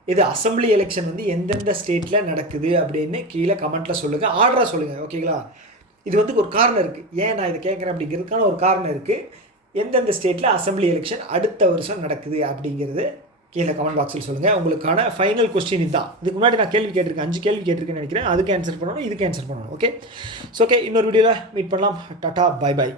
இது அசம்பிளி எலெக்ஷன் வந்து எந்தெந்த ஸ்டேட்டில் நடக்குது அப்படின்னு கீழே கமெண்ட்டில் சொல்லுங்கள், ஆர்டராக சொல்லுங்கள். ஓகேங்களா, இது வந்து ஒரு காரணம் இருக்குது, ஏன் நான் இதை கேட்குறேன் அப்படிங்கிறதுக்கான ஒரு காரணம் இருக்குது. எந்தெந்த ஸ்டேட்டில் அசம்பிளி எலெக்ஷன் அடுத்த வருஷம் நடக்குது அப்படிங்கிறது கீழே கமெண்ட் பாக்ஸில் சொல்லுங்கள். உங்களுக்கான ஃபைனல் கொஸ்டின் இதுதான். இதுக்கு முன்னாடி நான் கேள்வி கேட்டிருக்கேன், 5 கேள்வி கேட்டிருக்கேன்னு நினைக்கிறேன். அதுக்கு ஆன்சர் பண்ணணும், இதுக்கு ஆன்சர் பண்ணணும். ஓகே, ஸோ ஓகே, இன்னொரு வீடியோவில் மீட் பண்ணலாம். Tata, bye bye.